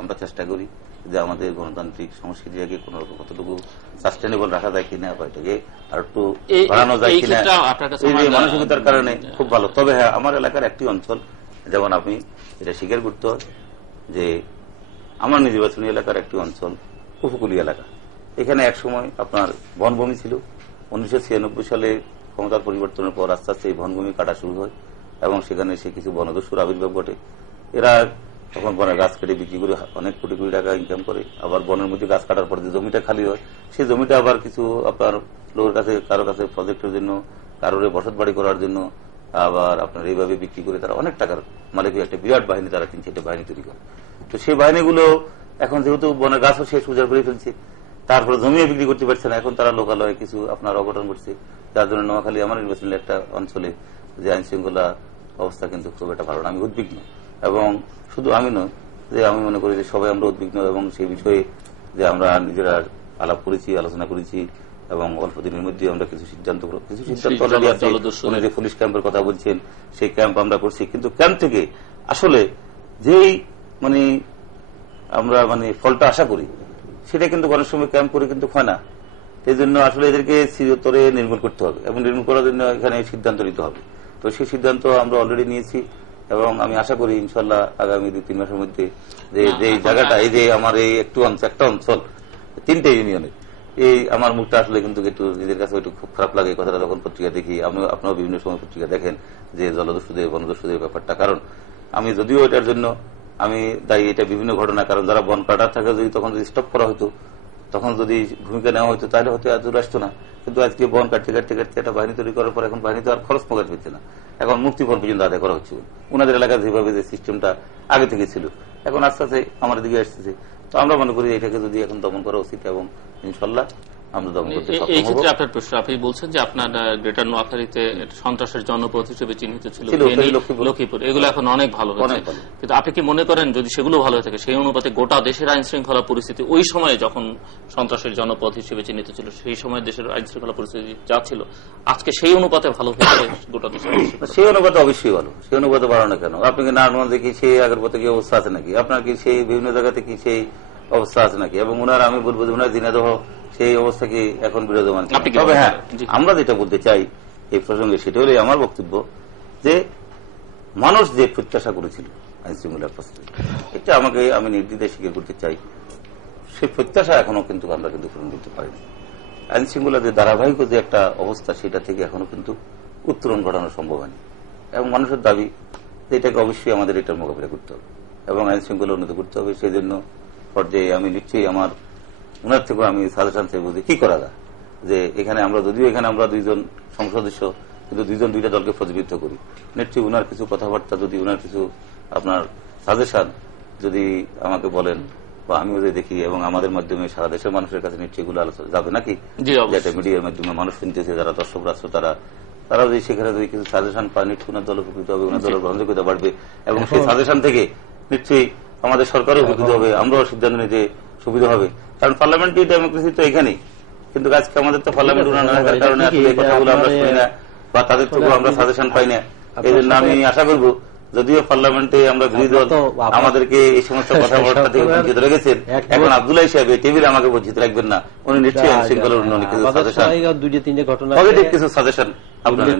আমরা চেষ্টা করি যে আমাদের গণতান্ত্রিক সংস্কৃতিটাকে কতটুকু সাস্টেনেবল রাখা যায় কিনা, বা এটাকে আর একটু বাড়ানো যায় কিনা, এই যে মানসিকতার কারণে খুব ভালো। তবে হ্যাঁ, আমার এলাকার একটি অঞ্চল, যেমন আপনি এটা স্বীকার করতে হয় যে আমার নির্বাচনী এলাকার একটি অঞ্চল উপকূলীয় এলাকা, এখানে একসময় আপনার বনভূমি ছিল। 1996 সালে ক্ষমতার পরিবর্তনের পর আস্তে আস্তে এই বনভূমি কাটা শুরু হয় এবং সেখানে সে কিছু বনদস্যুর আবির্ভাব ঘটে। এরা তখন বনের গাছ কেটে বিক্রি করে অনেক কোটি কোটি টাকা ইনকাম করে। আবার বনের মধ্যে গাছ কাটার পর যে জমিটা খালি হয়, সেই জমিটা আবার কিছু আপনার লোকের কাছে, কারো কাছে প্রজেক্টের জন্য, কারোর বসত বাড়ি করার জন্য, আবার আপনার এইভাবে বিক্রি করে তারা অনেক টাকার মালিক একটা বিরাট বাহিনী, তারা 3-4টা বাহিনী তৈরি করে। তো সেই বাহিনীগুলো এখন যেহেতু বনের গাছও শেষ উজাড় করে ফেলছে, তারপরে জমিও বিক্রি করতে পারছে না, এখন তারা লোকালয়ে কিছু আপনার অঘটন ঘটছে, যার জন্য নোয়াখালী আমার নির্বাচনের একটা অঞ্চলে যে আইন শৃঙ্খলা অবস্থা কিন্তু খুব একটা ভালো না। আমি উদ্বিগ্ন, এবং শুধু আমি নয়, যে আমি মনে করি যে সবাই আমরা উদ্বিগ্ন, এবং সেই বিষয়ে যে আমরা নিজেরা আলাপ করেছি, আলোচনা করেছি, এবং অল্প দিনের মধ্যে আমরা কিছু সিদ্ধান্ত যে পুলিশ ক্যাম্পের কথা বলছেন, সেই ক্যাম্প আমরা করছি। কিন্তু ক্যাম্প থেকে আসলে যেই আমরা ফলটা আশা করি, সেটা কিন্তু অনেক সময় ক্যাম্প করে কিন্তু হয় না। এই জন্য আসলে এদেরকে চিরতরে নির্মূল করতে হবে, এবং নির্মূল করার জন্য এখানে সিদ্ধান্ত নিতে হবে। তো সেই সিদ্ধান্ত আমরা অলরেডি নিয়েছি এবং আমি আশা করি ইনশাল্লাহ আগামী 2-3 মাসের মধ্যে যে জায়গাটা এই যে আমার এই একটা অঞ্চল 3টে ইউনিয়নে এই আমার মুখটা আসলে কিন্তু একটু নিজের কাছে একটু খুব খারাপ লাগে কথাটা যখন পত্রিকা দেখি। আপনারা বিভিন্ন সময় পত্রিকা দেখেন যে জলদস্যুদের বনদস্যুদের ব্যাপারটা, কারণ আমি যদিও এটার জন্য আমি দায়ী, এটা বিভিন্ন ঘটনা, কারণ যারা বন কাটার থাকে যদি তখন যদি স্টপ করা হতো, তখন যদি ভূমিকা নেওয়া হতো তাহলে হয়তো এত আসতো না। কিন্তু আজকে বন কাটতে কাটতে কাটতে একটা বাহিনী তৈরি করার পর এখন বাহিনী তো আর খরচ প্রকাশ পেচ্ছে না, এখন মুক্তিপণ পর্যন্ত আদায় করা হচ্ছে। ওনাদের এলাকার যেভাবে যে সিস্টেমটা আগে থেকে ছিল এখন আস্তে আস্তে আমার দিকে আসতেছে। তো আমরা মনে করি এটাকে যদি এখন দমন করা উচিত এবং ইনশাল্লাহ আমরা দমন করতে সক্ষম হব। এই ক্ষেত্রে আপনার প্রশ্ন, আপনি বলছেন যে আপনার গ্রেটার নোয়াখালীতে সন্ত্রাসের জনপদ হিসেবে চিহ্নিত ছিল লক্ষ্মীপুর, এগুলো এখন অনেক ভালো হয়েছে, কিন্তু আপনি কি মনে করেন যদি সেগুলো ভালো হয়ে থাকে সেই অনুপাতে গোটা দেশের আইন শৃঙ্খলা পরিস্থিতি ওই সময়ে যখন সন্ত্রাসের জনপদ হিসেবে চিহ্নিত ছিল সেই সময় দেশের আইন শৃঙ্খলা পরিস্থিতি যা ছিল আজকে সেই অনুপাতে ভালো হয়েছে গোটা দেশের? সেই অনুপাতে অবশ্যই ভালো, সেই অনুপাতে বাড়ানো কেন? আপনি কি নারায়ণগঞ্জে কি সেই আগের পথে কি অবস্থা আছে নাকি? আপনার কি সেই বিভিন্ন জায়গাতে কি সেই অবস্থা আছে নাকি? এবং ওনার আমি বলবো যে ওনার দিনাদহ সেই অবস্থা কি এখন বিরাজমান? তবে হ্যাঁ, আমরা যেটা বলতে চাই এই প্রসঙ্গে সেটা হলে আমার বক্তব্য যে মানুষ যে প্রত্যাশা করেছিল আইন শৃঙ্খলার প্রশ্নে, এটা আমাকে আমি নির্দ্বিধায় স্বীকার করতে চাই, সেই প্রত্যাশা এখনো কিন্তু আমরা কিন্তু পূরণ করতে পারিনি। আইন শৃঙ্খলা যে ধারাবাহিক যে একটা অবস্থা সেটা থেকে এখনো কিন্তু উত্তরণ ঘটানো সম্ভব হয়নি এবং মানুষের দাবি যে এটাকে অবশ্যই আমাদের এটার মোকাবিলা করতে হবে এবং আইন শৃঙ্খলা উন্নত করতে হবে। সেই জন্য পর্যায়ে আমি নিশ্চয়ই আমার ওনার থেকেও আমি সাজেশন চাইবো যে কি করা যায়, যে এখানে আমরা যদিও এখানে আমরা 2 জন সংসদস্য কিন্তু 2 জন 2টা দলকে প্রতিনিধিত্ব করি, নিশ্চয়ই ওনার কিছু কথাবার্তা যদি ওনার কিছু আপনার সাজেশন যদি আমাকে বলেন বা আমিও যদি দেখি এবং আমাদের মাধ্যমে সারা দেশের মানুষের কাছে নিশ্চয়ই এগুলো আলোচনা যাবে নাকি, যেটা মিডিয়ার মাধ্যমে মানুষ শুনতেছে, যারা দর্শক রাষ্ট্র তারা যদি সেখানে যদি কিছু সাজেশন পায় নিশ্চয়ই ওনার দল উপকৃত হবে, ওনার দলের গ্রহণযোগ্যতা বাড়বে এবং সেই সাজেশন থেকে নিশ্চয়ই আমাদের সরকারও উপকৃত হবে, আমরাও সিদ্ধান্ত নিতে সুবিধা হবে। কারণ পার্লামেন্টারি ডেমোক্রেসি তো এখানেই, কিন্তু আজকে আমাদের তো পার্লামেন্ট না থাকার কারণে আসলে কথাগুলো আমরা শুনি না বা তাদের থেকেও আমরা সাজেশন পাই না। এই জন্য আমি আশা করব যদিও পার্লামেন্টে আমরা বিরোধী দল আমাদেরকে এই সমস্ত কথাবার্তা থেকে বঞ্চিত রেখেছেন, এখন আব্দুল্লাহ সাহেব এই টেবিলে আমাকে বঞ্চিত রাখবেন না, উনি নিশ্চয়ই আইন শৃঙ্খলার উন্নয়নে কিছু সাজেশন, 2-3 ঘটনা পজিটিভ কিছু সাজেশন আপনারা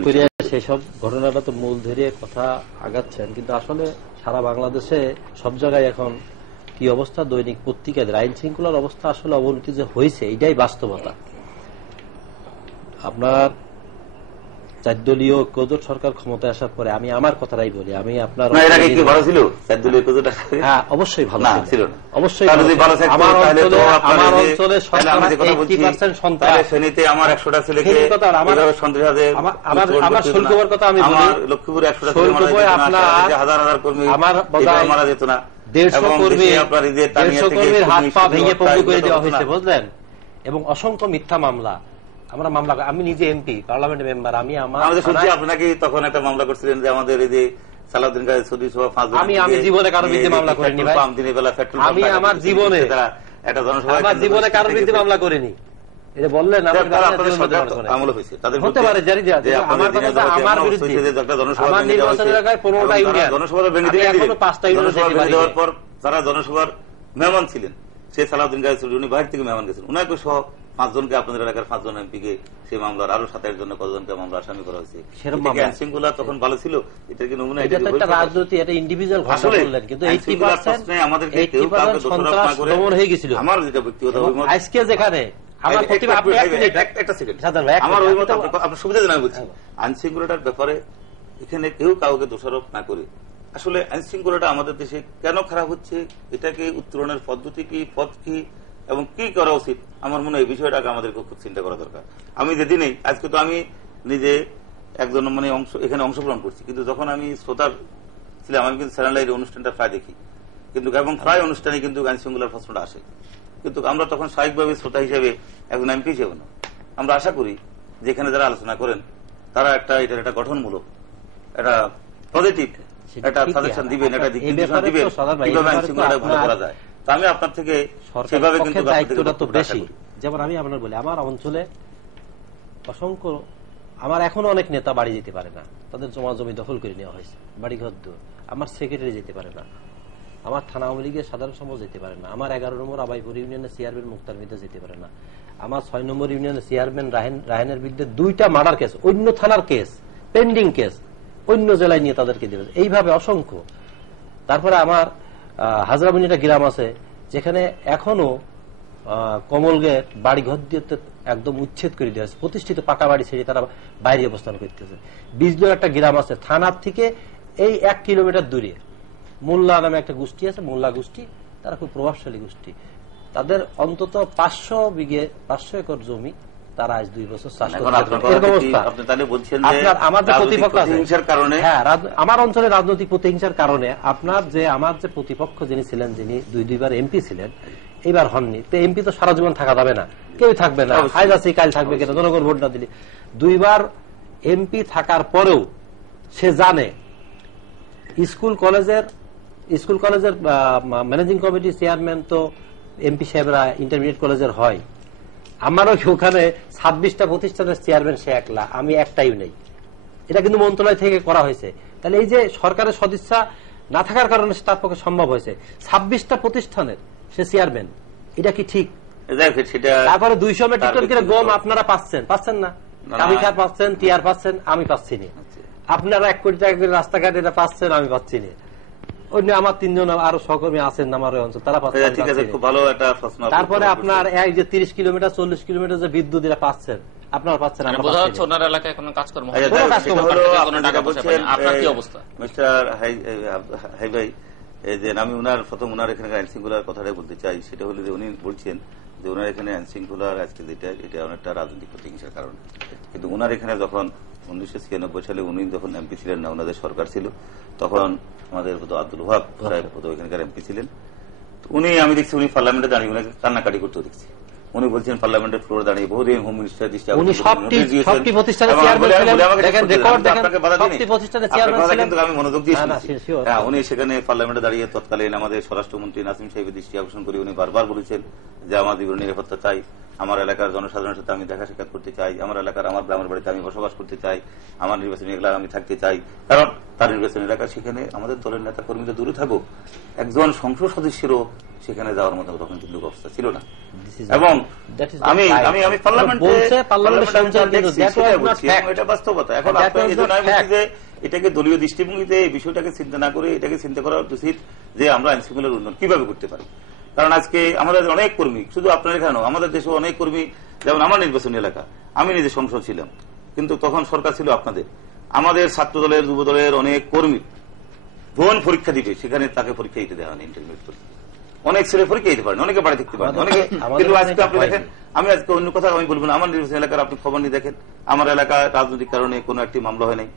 সেসব ঘটনাটা তো মূল ধরে কথা আগাচ্ছেন, কিন্তু আসলে সারা বাংলাদেশে সব জায়গায় এখন কি অবস্থা, দৈনিক পত্রিকাদের আইন শৃঙ্খলার অবস্থা আসলে অবনতি যে হয়েছে এটাই বাস্তবতা। আপনার 4 দলীয় ঐক্যজোট সরকার ক্ষমতায় আসার পরে আমি আমার কথাটাই বলি, আমি আপনার হ্যাঁ অবশ্যই ভালো ছিল, অবশ্যই আমার অঞ্চলে আমার শুল্কবার কথা আমি বলি, লক্ষ্মীপুরে 100টা আমার 150 কর্মীর হাত পা ভেঙে পঙ্গু করে দেওয়া হয়েছে, বুঝলেন, এবং অসংখ্য মিথ্যা মামলা। আমরা মামলা, আমি নিজে এমপি পার্লামেন্ট মেম্বার, আমি আপনাকে তখন একটা মামলা করছিলেন যে আমাদের এই যে সালাউদ্দিন কাদের সৌদি সভা 5 আমি জীবনে কারোর বিরুদ্ধে মামলা করিনি ভাই, আমি আমার জীবনে একটা জনসভা আমার জীবনে কারোর বিরুদ্ধে মামলা করিনি। এটা বললেন আমল হয়েছে তাদের হতে পারে, জানি আমার কথা আমার বিরুদ্ধে আমার নির্বাচন এলাকায় 15টা ইউনিয়ন জনসভা ভেঙে এখনো 5টা ইউনিয়ন দেওয়ার পর যারা জনসভার মেহমান ছিলেন সে সালাউদ্দিন কাদের সৌদি উনি বাইরে থেকে মেহমান গেছেন, উনাকে সহ 5 জনকে আপনাদের এলাকার 5 জন এমপিকে সেই মামলার আরো 27 জন কতজনকে মামলা আসামি করা হয়েছে। আইন শৃঙ্খলা তখন ভালো ছিল, এটা কি নমুনা? এটা একটা রাজনীতি, এটা ইন্ডিভিজুয়াল ঘটনা বললেন, কিন্তু 80% আমাদেরকে কেউ কাউকে দোষারোপ না করে দমন হয়ে গিয়েছিল। আমার যেটা ব্যক্তিগত অভিমত আজকে যেখানে আমার প্রতিভা আপনি একটা সেকেন্ড আমার অভিমত আপনার সুবিধা জানা বলছি, আইন শৃঙ্খলাটার ব্যাপারে এখানে কেউ কাউকে দোষারোপ না করে আসলে আইন শৃঙ্খলাটা আমাদের দেশে কেন খারাপ হচ্ছে, এটাকে উত্তরণের পদ্ধতি কি, পথ কি এবং কি করা উচিত, আমার মনে হয় এই বিষয়টাকে আমাদেরকে খুব চিন্তা করা দরকার। আমি যেদিনই আজকে তো আমি নিজে একজন মানে এখানে অংশগ্রহণ করছি, কিন্তু যখন আমি শ্রোতার ছিলাম আমি কিন্তু চ্যানেলের অনুষ্ঠানটা প্রায় দেখি, কিন্তু এবং প্রায় অনুষ্ঠানে কিন্তু আইন শৃঙ্খলার প্রশ্নটা আসে, কিন্তু আমরা তখন স্বাভাবিকভাবে শ্রোতা হিসেবে একজন এমপি হিসেবে না, আমরা আশা করি যেখানে যারা আলোচনা করেন তারা এটার একটা গঠনমূলক একটা পজিটিভ একটা সাজেশন দিবেন, একটা দিক নির্দেশনা দিবেন কিভাবে আইন শৃঙ্খলাটা ভালো করা যায়। আমি আপনার থেকে সেভাবে কিন্তু দায়িত্বটা তো বেশি। যেমন আমি আপনার বলি, আমার অঞ্চলে অসংখ্য, আমার এখনো অনেক নেতা বাড়ি যেতে পারে না, তাদের জমা জমি দখল করে নেওয়া হয়েছে, বাড়িঘর দূর, আমার সেক্রেটারি যেতে পারে না, আমার থানা আওয়ামী লীগের সাধারণ সম্পাদক যেতে পারে না, আমার 11 নম্বর আবাইপুর ইউনিয়নের চেয়ারম্যান মুক্তার মির্জা যেতে পারে না, আমার 6 নম্বর ইউনিয়নের চেয়ারম্যান রায়হানের বিরুদ্ধে 2টা মার্ডার কেস, অন্য থানার কেস, পেন্ডিং কেস, অন্য জেলায় নিয়ে তাদেরকে দেবে, এইভাবে অসংখ্য। তারপরে আমার হাজরাবনি একটা গ্রাম আছে যেখানে এখনো কমলগেট বাড়ি ঘর দিয়ে একদম উচ্ছেদ করে দেওয়া হয়েছে, প্রতিষ্ঠিত পাকা বাড়ি ছেড়ে তারা বাইরে অবস্থান করতেছে। বিজলির একটা গ্রাম আছে থানার থেকে এই 1 কিলোমিটার দূরে, মোল্লা নামে একটা গোষ্ঠী আছে, মোল্লা গোষ্ঠী, তারা খুব প্রভাবশালী গোষ্ঠী। তাদের অন্তত 500 একর জমি তারা আজ 2 বছর চাষ করছে। আমাদের প্রতিপক্ষ আছে, হ্যাঁ, আমার অঞ্চলে রাজনৈতিক প্রতিহিংসার কারণে আপনার যে আমার যে প্রতিপক্ষ যিনি ছিলেন, যিনি 2বার এমপি ছিলেন, এবার হননি, তো এমপি তো সারা জীবন থাকা যাবে না, কেউ থাকবে না, আজ আছে কাল থাকবে কেন, জনগণ ভোট না দিলে। 2বার এমপি থাকার পরেও সে জানে স্কুল কলেজের ম্যানেজিং কমিটি চেয়ারম্যান তো এমপি সাহেবরা ইন্টারমিডিয়েট কলেজের হয়। আমারও ওখানে 26টা প্রতিষ্ঠানের চেয়ারম্যান সে একলা, আমি একটাই নেই। এটা কিন্তু মন্ত্রণালয় থেকে করা হয়েছে। তাহলে এই যে সরকারের সদিচ্ছা না থাকার কারণে তার পক্ষে সম্ভব হয়েছে। 26টা প্রতিষ্ঠানের সে চেয়ারম্যান, এটা কি ঠিক? তারপরে 200 মেট্রিক টন করে গম আপনারা পাচ্ছেন না, কাবিখার পাচ্ছেন, টিয়ার পাচ্ছেন, আমি পাচ্ছি না। আপনারা 1 কোটি টাকা করে রাস্তাঘাট এটা পাচ্ছেন, আমি পাচ্ছি না। অন্য আমার 3 জন আরো সহকর্মী আছেন আমার অঞ্চল, তারা পাচ্ছেন। তারপরে আপনার এই যে 30 কিলোমিটার 40 কিলোমিটার যে বিদ্যুৎ এটা পাচ্ছেন, আপনারা পাচ্ছেন, ওনার এলাকায় কোনো কাজকর্ম আমি উনার প্রথম উনার এখানে আইন শৃঙ্খলার কথাটাই বলতে চাই। সেটা হলো যে উনি বলছেন যে ওনার এখানে আইন শৃঙ্খলার আজকে এটা অনেকটা রাজনৈতিক প্রতিহিংসার কারণে, কিন্তু উনার এখানে যখন 1996 সালে উনি যখন এমপি ছিলেন না, ওনাদের সরকার ছিল, তখন আমাদের আব্দুল ওয়াহাব সাহেব এখানকার এমপি ছিলেন। উনি আমি দেখছি উনি পার্লামেন্টে দাঁড়িয়ে উনাকে কান্নাকাটি করতে দেখছি। উনি বলছেন পার্লামেন্টের ফ্লোরে দাঁড়িয়ে বহুদিন হোম মিনিস্টার দৃষ্টি আমি মনোযোগ দিয়ে উনি সেখানে পার্লামেন্টে দাঁড়িয়ে তৎকালীন আমাদের স্বরাষ্ট্রমন্ত্রী নাসিম সাহেবের দৃষ্টি আকর্ষণ করে উনি বারবার বলেছেন যে আমার জীবনের নিরাপত্তা চাই, আমার এলাকার জনসাধারণের সাথে আমি দেখা সাক্ষাৎ করতে চাই, আমার এলাকার আমার গ্রামের বাড়িতে আমি বসবাস করতে চাই, আমার নির্বাচনী এলাকা আমি থাকতে চাই। কারণ তার নির্বাচনী এলাকা সেখানে আমাদের দলের নেতা কর্মীরা দূরে থাকুক, একজন সংসদ সদস্যেরও সেখানে যাওয়ার মতো তখন কিন্তু অবস্থা ছিল না। এবং আমি এটা বাস্তবতা। এখন এটাকে দলীয় দৃষ্টিভঙ্গিতে এই বিষয়টাকে চিন্তা না করে এটাকে চিন্তা করা উচিত যে আমরা আইন শৃঙ্খলার উন্নয়ন কিভাবে করতে পারি। কারণ আজকে আমাদের অনেক কর্মী, শুধু আপনার এখানেও আমাদের দেশে অনেক কর্মী, যেমন আমার নির্বাচনী এলাকা, আমি নিজে সংসদ ছিলাম, কিন্তু তখন সরকার ছিল আপনাদের, আমাদের ছাত্র দলের যুব দলের অনেক কর্মী বোন পরীক্ষা দিতে, সেখানে তাকে পরীক্ষা দিতে দেওয়া হয়নি, ইন্টারমিডিয়েট পরীক্ষা। অনেক ছেলে পরীক্ষা দিতে পারেন, অনেকে বাড়ি থাকতে পারেন, অনেকে। কিন্তু আজকে আপনি দেখেন, আমি আজকে অন্য কথা আমি বলবো না, আমার নির্বাচনী এলাকার আপনি খবর নিয়ে দেখেন, আমার এলাকায় রাজনৈতিক কারণে কোনো একটি মামলা হয় নাই,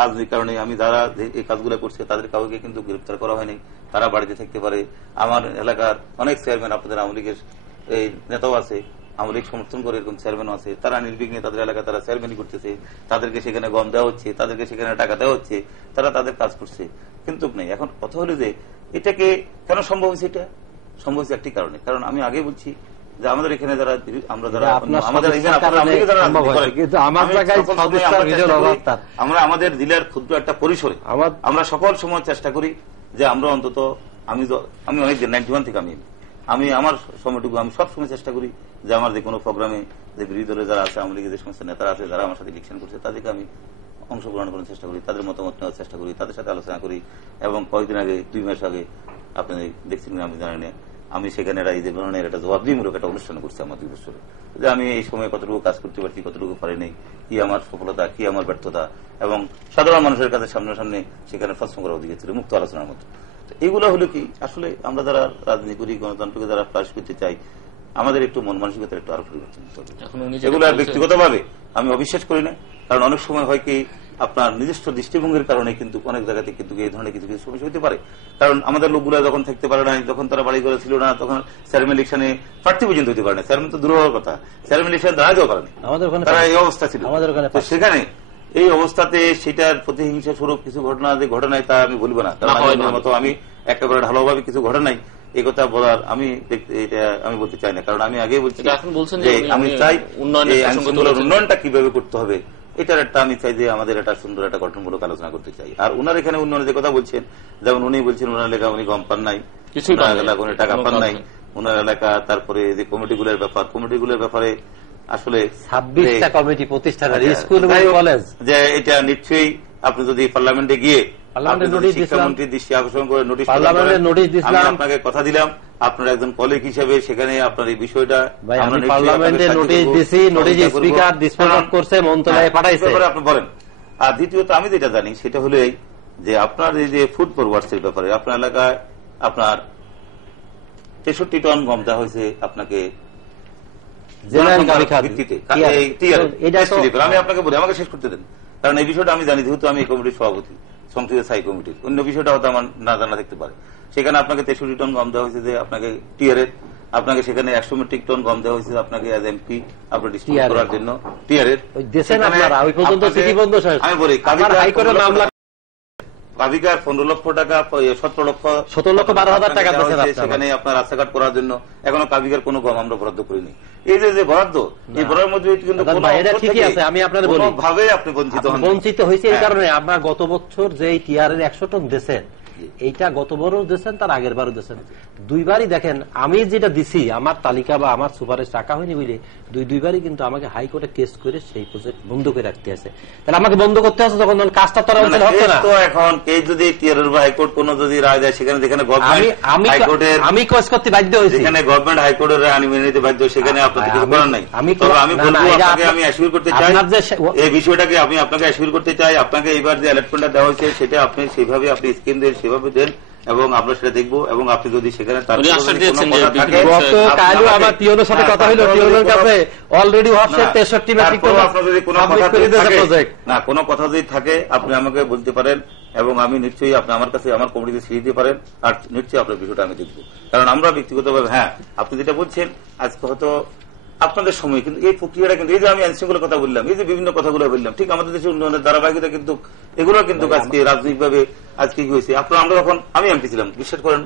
রাজনৈতিক কারণে আমি যারা এই কাজগুলো করছে তাদের কাউকে কিন্তু গ্রেফতার করা হয়নি, তারা বাড়িতে থাকতে পারে। আমার এলাকার অনেক চেয়ারম্যান, আপনাদের আওয়ামী লীগের এই নেতাও আছে, আওয়ামী লীগ সমর্থন করে এরকম চেয়ারম্যানও আছে, তারা নির্বিঘ্নে তাদের এলাকায় তারা চেয়ারম্যানই করতেছে, তাদেরকে সেখানে গম দেওয়া হচ্ছে, তাদেরকে সেখানে টাকা দেওয়া হচ্ছে, তারা তাদের কাজ করছে। কিন্তু নেই। এখন কথা হলো যে এটাকে কেন সম্ভব হয়েছে? এটা সম্ভব হয়েছে একটি কারণে, কারণ আমি আগে বলছি যে আমাদের এখানে যারা আমরা আমাদের জেলার ক্ষুদ্র একটা পরিসরে আমরা সকল সময় চেষ্টা করি যে আমরা অন্তত আমি অনেক 91 থেকে আমি আমার সময়টুকু আমি সবসময় চেষ্টা করি যে আমার যে কোনো প্রোগ্রামে যে বিরোধী দলে যারা আছে, আওয়ামী লীগের যে সমস্ত নেতারা আছে, যারা আমার সাথে ইলেকশন করছে, তাদেরকে আমি অংশগ্রহণ করার চেষ্টা করি, তাদের মতামত নেওয়ার চেষ্টা করি, তাদের সাথে আলোচনা করি। এবং কয়েকদিন আগে 2 মাস আগে আপনি দেখছেন আমি জানি না, আমি সেখানে এই যে ধরনের একটা জবাবদিহিমূলক একটা অনুষ্ঠান করছি আমার 2 বছরে, যে আমি এই সময় কতটুকু কাজ করতে পারছি, কতটুকু পারিনি, কি আমার সফলতা, কি আমার ব্যর্থতা, এবং সাধারণ মানুষের কাছে সামনে সেখানে প্রশ্ন করার অধিকার ছিল, মুক্ত আলোচনার মতো। এগুলো হলো কি আসলে আমরা যারা রাজনীতি করি, গণতন্ত্রকে যারা প্রয়াস করতে চাই, আমাদের একটু মন মানসিকতার একটু আরো পরিবর্তন করতে হবে। এগুলো ব্যক্তিগতভাবে আমি অবিশ্বাস করি না, কারণ অনেক সময় হয় কি আপনার নিজস্ব দৃষ্টিভঙ্গির কারণে কিন্তু অনেক জায়গাতে কিন্তু এই ধরনের কিছু কিছু সমস্যা হতে পারে। কারণ আমাদের লোকগুলো যখন থাকতে পারে না, যখন তারা বাড়ি ঘরে ছিল না, তখন চেয়ারম্যান ইলেকশনে প্রার্থী পর্যন্ত হতে পারে না, চেয়ারম্যান তো দূর হওয়ার কথা, চেয়ারম্যান ইলেকশন দাঁড়াতেও পারেনি, তারা এই অবস্থা ছিল। সেখানে এই অবস্থাতে সেটার প্রতিহিংসা স্বরূপ কিছু ঘটনা যে ঘটে নাই তা আমি বলবো না, কারণ মতো আমি একেবারে ঢালাওভাবে কিছু ঘটে নাই এই কথা বলার আমি বলতে চাই না। কারণ আমি আগে বলছি যে আমি চাই উন্নয়নটা কিভাবে করতে হবে, এটার একটা আমি চাই যে আমাদের একটা সুন্দর একটা গঠনমূলক আলোচনা করতে চাই। আর উনার এখানে উন্নয়নের যে কথা বলছেন, যেমন উনি বলছেন ওনার এলাকা উনি গম পান নাই, উনি টাকা পান নাই, উনার এলাকা। তারপরে যে কমিটিগুলোর ব্যাপারে আসলে 26টা কমিটি প্রতিষ্ঠানের স্কুল কলেজ, যে এটা নিশ্চয়ই আপনি যদি পার্লামেন্টে গিয়ে শিক্ষামন্ত্রীর দৃষ্টি আকর্ষণ করে নোটিশ দিলাম, আপনাকে কথা দিলাম আপনার একজন কলিগ হিসেবে সেখানে আপনার এই বিষয়টা পার্লামেন্টে নোটিশ দিছি, নোটিশ স্পিকার ডিসপোজ করছে, মন্ত্রণালয়ে পাঠাইছে, আপনি বলেন। আর দ্বিতীয়ত আমি যেটা জানি সেটা হলো যে আপনার এই যে ফুড ফরওয়ার্ডস এর ব্যাপারে আপনার এলাকায় আপনার 63 টন গম দেওয়া হয়েছে আপনাকে ভিত্তিতে। আমি আপনাকে বলি, আমাকে শেষ করতে দেন, কারণ এই বিষয়টা আমি জানি, যেহেতু আমি এই কমিটির সভাপতি, সংসদীয় স্থায়ী কমিটির। অন্য বিষয়টা হয়তো আমার না জানা থাকতে পারে। সেখানে আপনাকে 63 টন গম দেওয়া হয়েছে যে আপনাকে টিয়ারের, আপনাকে সেখানে 100 মেট্রিক টন গম দেওয়া হয়েছে আপনাকে অ্যাজ এমপি আপনার ডিস্ট্রিবিউট করার জন্য টিয়ারের। আমি বলি কাবিকার 15 লক্ষ টাকা 17 লক্ষ 12,000 টাকা সেখানে আপনার রাস্তাঘাট করার জন্য এখনো কাবিকার কোনো গম আমরা বরাদ্দ করিনি। এই যে বরাদ্দ, এই বরাদ্দের মধ্যে কিন্তু ঠিকই আছে, আমি আপনার কোনোভাবে আপনি বঞ্চিত হয়েছে। এই কারণে আপনার গত বছর যে টিয়ারের 100 টন দিয়েছেন, এইটা গত বারও দিয়েছেন, তার আগের বারও দিয়েছেন, দুইবারই দেখেন আমি যেটা দিছি আমার তালিকা বা আমার সুপারিশ টাকা হয়নি বলে দুইবারই কিন্তু আমাকে হাইকোর্টে কেস করে সেই প্রজেক্ট বন্ধ করে রাখতে আছে। তাহলে আমাকে বন্ধ করতে আছে যখন কাজটা তো হচ্ছে না। তো এখন কেস যদি টিয়ারের বা হাইকোর্ট কোন যদি রায় দেয় সেখানে যেখানে আমি কেস করতে বাধ্য হয়েছি, যেখানে গভর্নমেন্ট হাইকোর্টের রায় মেনে নিতে বাধ্য, সেখানে আপনার কিছু করার নাই। আমি অ্যাসিওর করতে চাই এই বিষয়টাকে, আমি আপনাকে অ্যাসিওর করতে চাই আপনাকে এইবার যে অ্যালার্টমেন্টটা দেওয়া হয়েছে সেটা আপনি সেইভাবে আপনি স্কিম দেন, সেভাবে দেন এবং আমরা সেটা দেখবো। এবং আপনি যদি সেখানে আমার টিওনের সাথে কথা হইল, টিওনের কাছে অলরেডি হোয়াটসঅ্যাপ 63 মেট্রিক টন আপনার যদি কোনো কথা যদি থাকে আপনি আমাকে বলতে পারেন এবং আমি নিশ্চয়ই আপনি আমার কাছে আমার কমিটিতে ছিঁড়ে দিতে পারেন, আর নিশ্চয়ই আপনার বিষয়টা আমি দেখবো। কারণ আমরা ব্যক্তিগতভাবে আপনি যেটা বলছেন আজকে হয়তো আপনাদের সময়, কিন্তু এই প্রক্রিয়াটা কিন্তু এই যে আমি আইনশৃঙ্খলার কথা বললাম, এই যে বিভিন্ন কথাগুলো বললাম, ঠিক আমাদের দেশের উন্নয়নের ধারাবাহিকতা কিন্তু এগুলো কিন্তু আজকে রাজনৈতিকভাবে আজকে কি হয়েছে। আপনার আমরা যখন আমি এমপি ছিলাম, বিশ্বাস করেন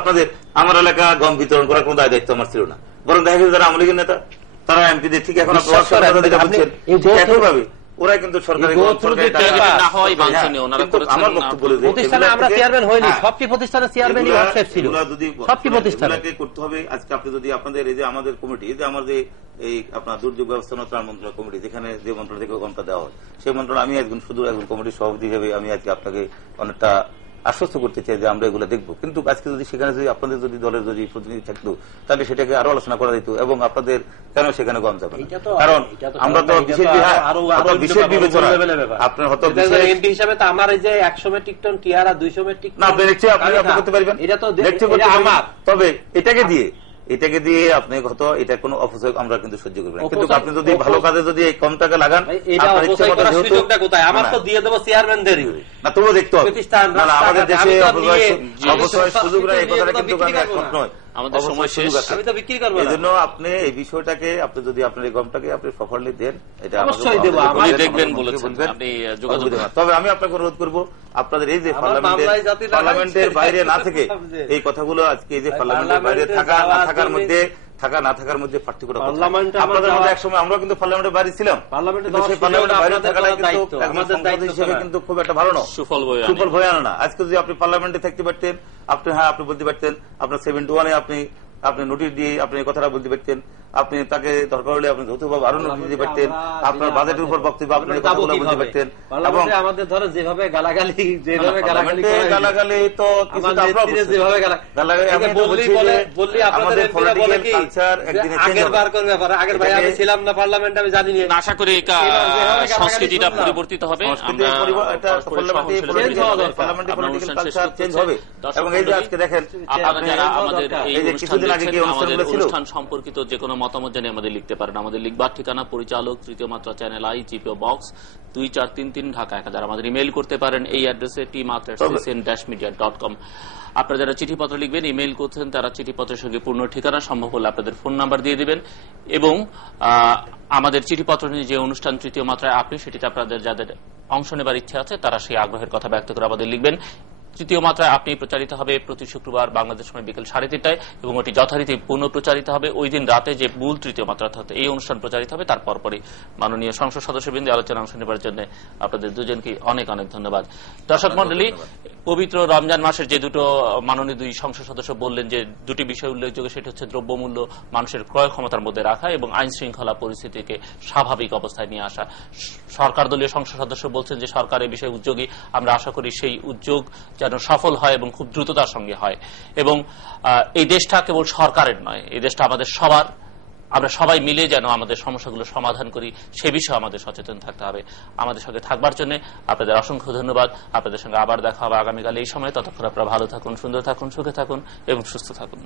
আপনাদের আমার এলাকা গম বিতরণ করার কোন দায় দায়িত্ব আমার ছিল না, বরং দেখা গেছে যারা আওয়ামী লীগের নেতা তারা এমপিদের ঠিক এখন একইভাবে ওরা কিন্তু সরকারি আমার বক্তব্য করতে হবে। আজকে আপনি যদি আপনাদের এই যে আমাদের কমিটি, এই যে আমাদের এই আপনার দুর্যোগ ব্যবস্থাপনা ত্রাণ মন্ত্রণালয় কমিটি, যেখানে যে মন্ত্রণালয় থেকে গমটা দেওয়া হয়, সেই মন্ত্রণালয় আমি একজন শুধু একজন কমিটির সভাপতি হিসেবে আমি আজকে আপনাকে অনেকটা আশ্বস্ত করতে চাই যে আমরা এগুলো দেখবো। কিন্তু আজকে যদি সেখানে যদি আপনাদের যদি দলের যদি প্রতিনিধি থাকতো তাহলে সেটাকে আরো আলোচনা করা যেত এবং আপনাদের কেন সেখানে গম যাবে, কারণ আমরা তো বিশেষ বিবেচনা আপনার হয়তো এমপি হিসাবে তো আমার এই যে 100 মেট্রিক টন টিয়ার আর 200 মেট্রিক না আপনি করতে পারবেন, এটা তো তবে এটাকে দিয়ে আপনি হয়তো এটা কোনো অপচয় আমরা কিন্তু সহ্য করবেন। কিন্তু আপনি যদি ভালো কাজে যদি এই কম টাকা লাগান, আমার তো দিয়ে দেবো চেয়ারম্যানদেরই না, তবুও দেখতে হবে আমাদের দেশে অপচয় সুযোগ নেই, এই কথাটা কিন্তু নয়। আমাদের সময় শেষ, আমি তো বিক্রি করব। এই জন্য আপনি এই বিষয়টাকে আপনি যদি আপনার এই গমটাকে আপনি প্রপারলি দেন, এটা অবশ্যই দেব, আপনি দেখবেন বলেছেন, আপনি যোগাযোগ করবেন। তবে আমি আপনাকে অনুরোধ করব আপনাদের এই যে পার্লামেন্টের বাইরে না থেকে এই কথাগুলো আজকে এই যে পার্লামেন্টের বাইরে থাকা না থাকার মধ্যে পার্থক্য আপনাদের মধ্যে একসময় আমরা কিন্তু পার্লামেন্টের বাইরে ছিলাম, সেই পার্লামেন্টের বাইরে থাকাটা কিন্তু হিসেবে কিন্তু খুব একটা ভালো না, সুফল বয়ে আনো না। আজকে যদি আপনি পার্লামেন্টে থাকতে পারতেন, আপনি আপনি বলতে পারতেন আপনার 71-এ আপনি নোটিশ দিয়ে আপনি এই কথাটা বলতে পারতেন, আপনি তাকে দরকার হলে আপনি যৌথভাবে আরো নোটিশ দিতে পারতেন, আপনার বাজেটের উপর বক্তব্য আপনি কথাগুলো বলতে পারতেন। এবং আমাদের ধরো যেভাবে গালাগালি তো যেভাবে আমাদের পলিটিক্যাল কালচার একদিনে আগের ভাই আমি ছিলাম না পার্লামেন্টে, আমি জানি না। আশা করি সংস্কৃতিটা পরিবর্তিত হবে, এবং এই যে আজকে দেখেন আমাদের এই অনুষ্ঠান সম্পর্কিত যে কোনো মতামত জানিয়ে আমাদের লিখতে পারেন। আমাদের লিখবার ঠিকানা পরিচালক, তৃতীয় মাত্রা, channel I, GPO box 2433 Dhaka 1000। আমাদের ইমেইল করতে পারেন এই অ্যাড্রেসে tmatter@cn-media.com। আপনারা যারা চিঠিপত্র লিখবেন, ইমেইল করছেন, তারা চিঠিপত্রের সঙ্গে পূর্ণ ঠিকানা, সম্ভব হলে আপনাদের ফোন নাম্বার দিয়ে দিবেন এবং আমাদের চিঠিপত্র নিয়ে যে অনুষ্ঠান তৃতীয় মাত্রায় আপনি, সেটিতে আপনাদের যাদের অংশ নেবার ইচ্ছা আছে তারা সেই আগ্রহের কথা ব্যক্ত করে আমাদের লিখবেন। তৃতীয় মাত্রায় আপনি প্রচারিত হবে প্রতি শুক্রবার বাংলাদেশ সময় বিকেল 3:30টায় এবং ওটি যথারীতি পুনঃ প্রচারিত হবে ওই দিন রাতে যে মূল তৃতীয় মাত্রা থাকে এই অনুষ্ঠান প্রচারিত হবে। তার পরপরই মাননীয় সংসদ সদস্যবৃন্দ আলোচনা অংশ নেবার জন্য আপনাদের দুজনকে অনেক অনেক ধন্যবাদ। দর্শক মন্ডলী, পবিত্র রমজান মাসের যে দুটো মাননীয় দুই সংসদ সদস্য বললেন যে দুটি বিষয় উল্লেখযোগ্য, সেটি হচ্ছে দ্রব্যমূল্য মানুষের ক্রয় ক্ষমতার মধ্যে রাখা এবং আইন শৃঙ্খলা পরিস্থিতিকে স্বাভাবিক অবস্থায় নিয়ে আসা। সরকার দলীয় সংসদ সদস্য বলছেন যে সরকার এই বিষয়ে উদ্যোগী, আমরা আশা করি সেই উদ্যোগ যেন সফল হয় এবং খুব দ্রুততার সঙ্গে হয় এবং এই দেশটা কেবল সরকারের নয়, এই দেশটা আমাদের সবার, আমরা সবাই মিলে যেন আমাদের সমস্যাগুলো সমাধান করি সে বিষয়ে আমাদের সচেতন থাকতে হবে। আমাদের সঙ্গে থাকবার জন্য আপনাদের অসংখ্য ধন্যবাদ। আপনাদের সঙ্গে আবার দেখা হবে আগামীকাল এই সময়। ততক্ষণ আপনারা ভালো থাকুন, সুন্দর থাকুন, সুখে থাকুন এবং সুস্থ থাকুন।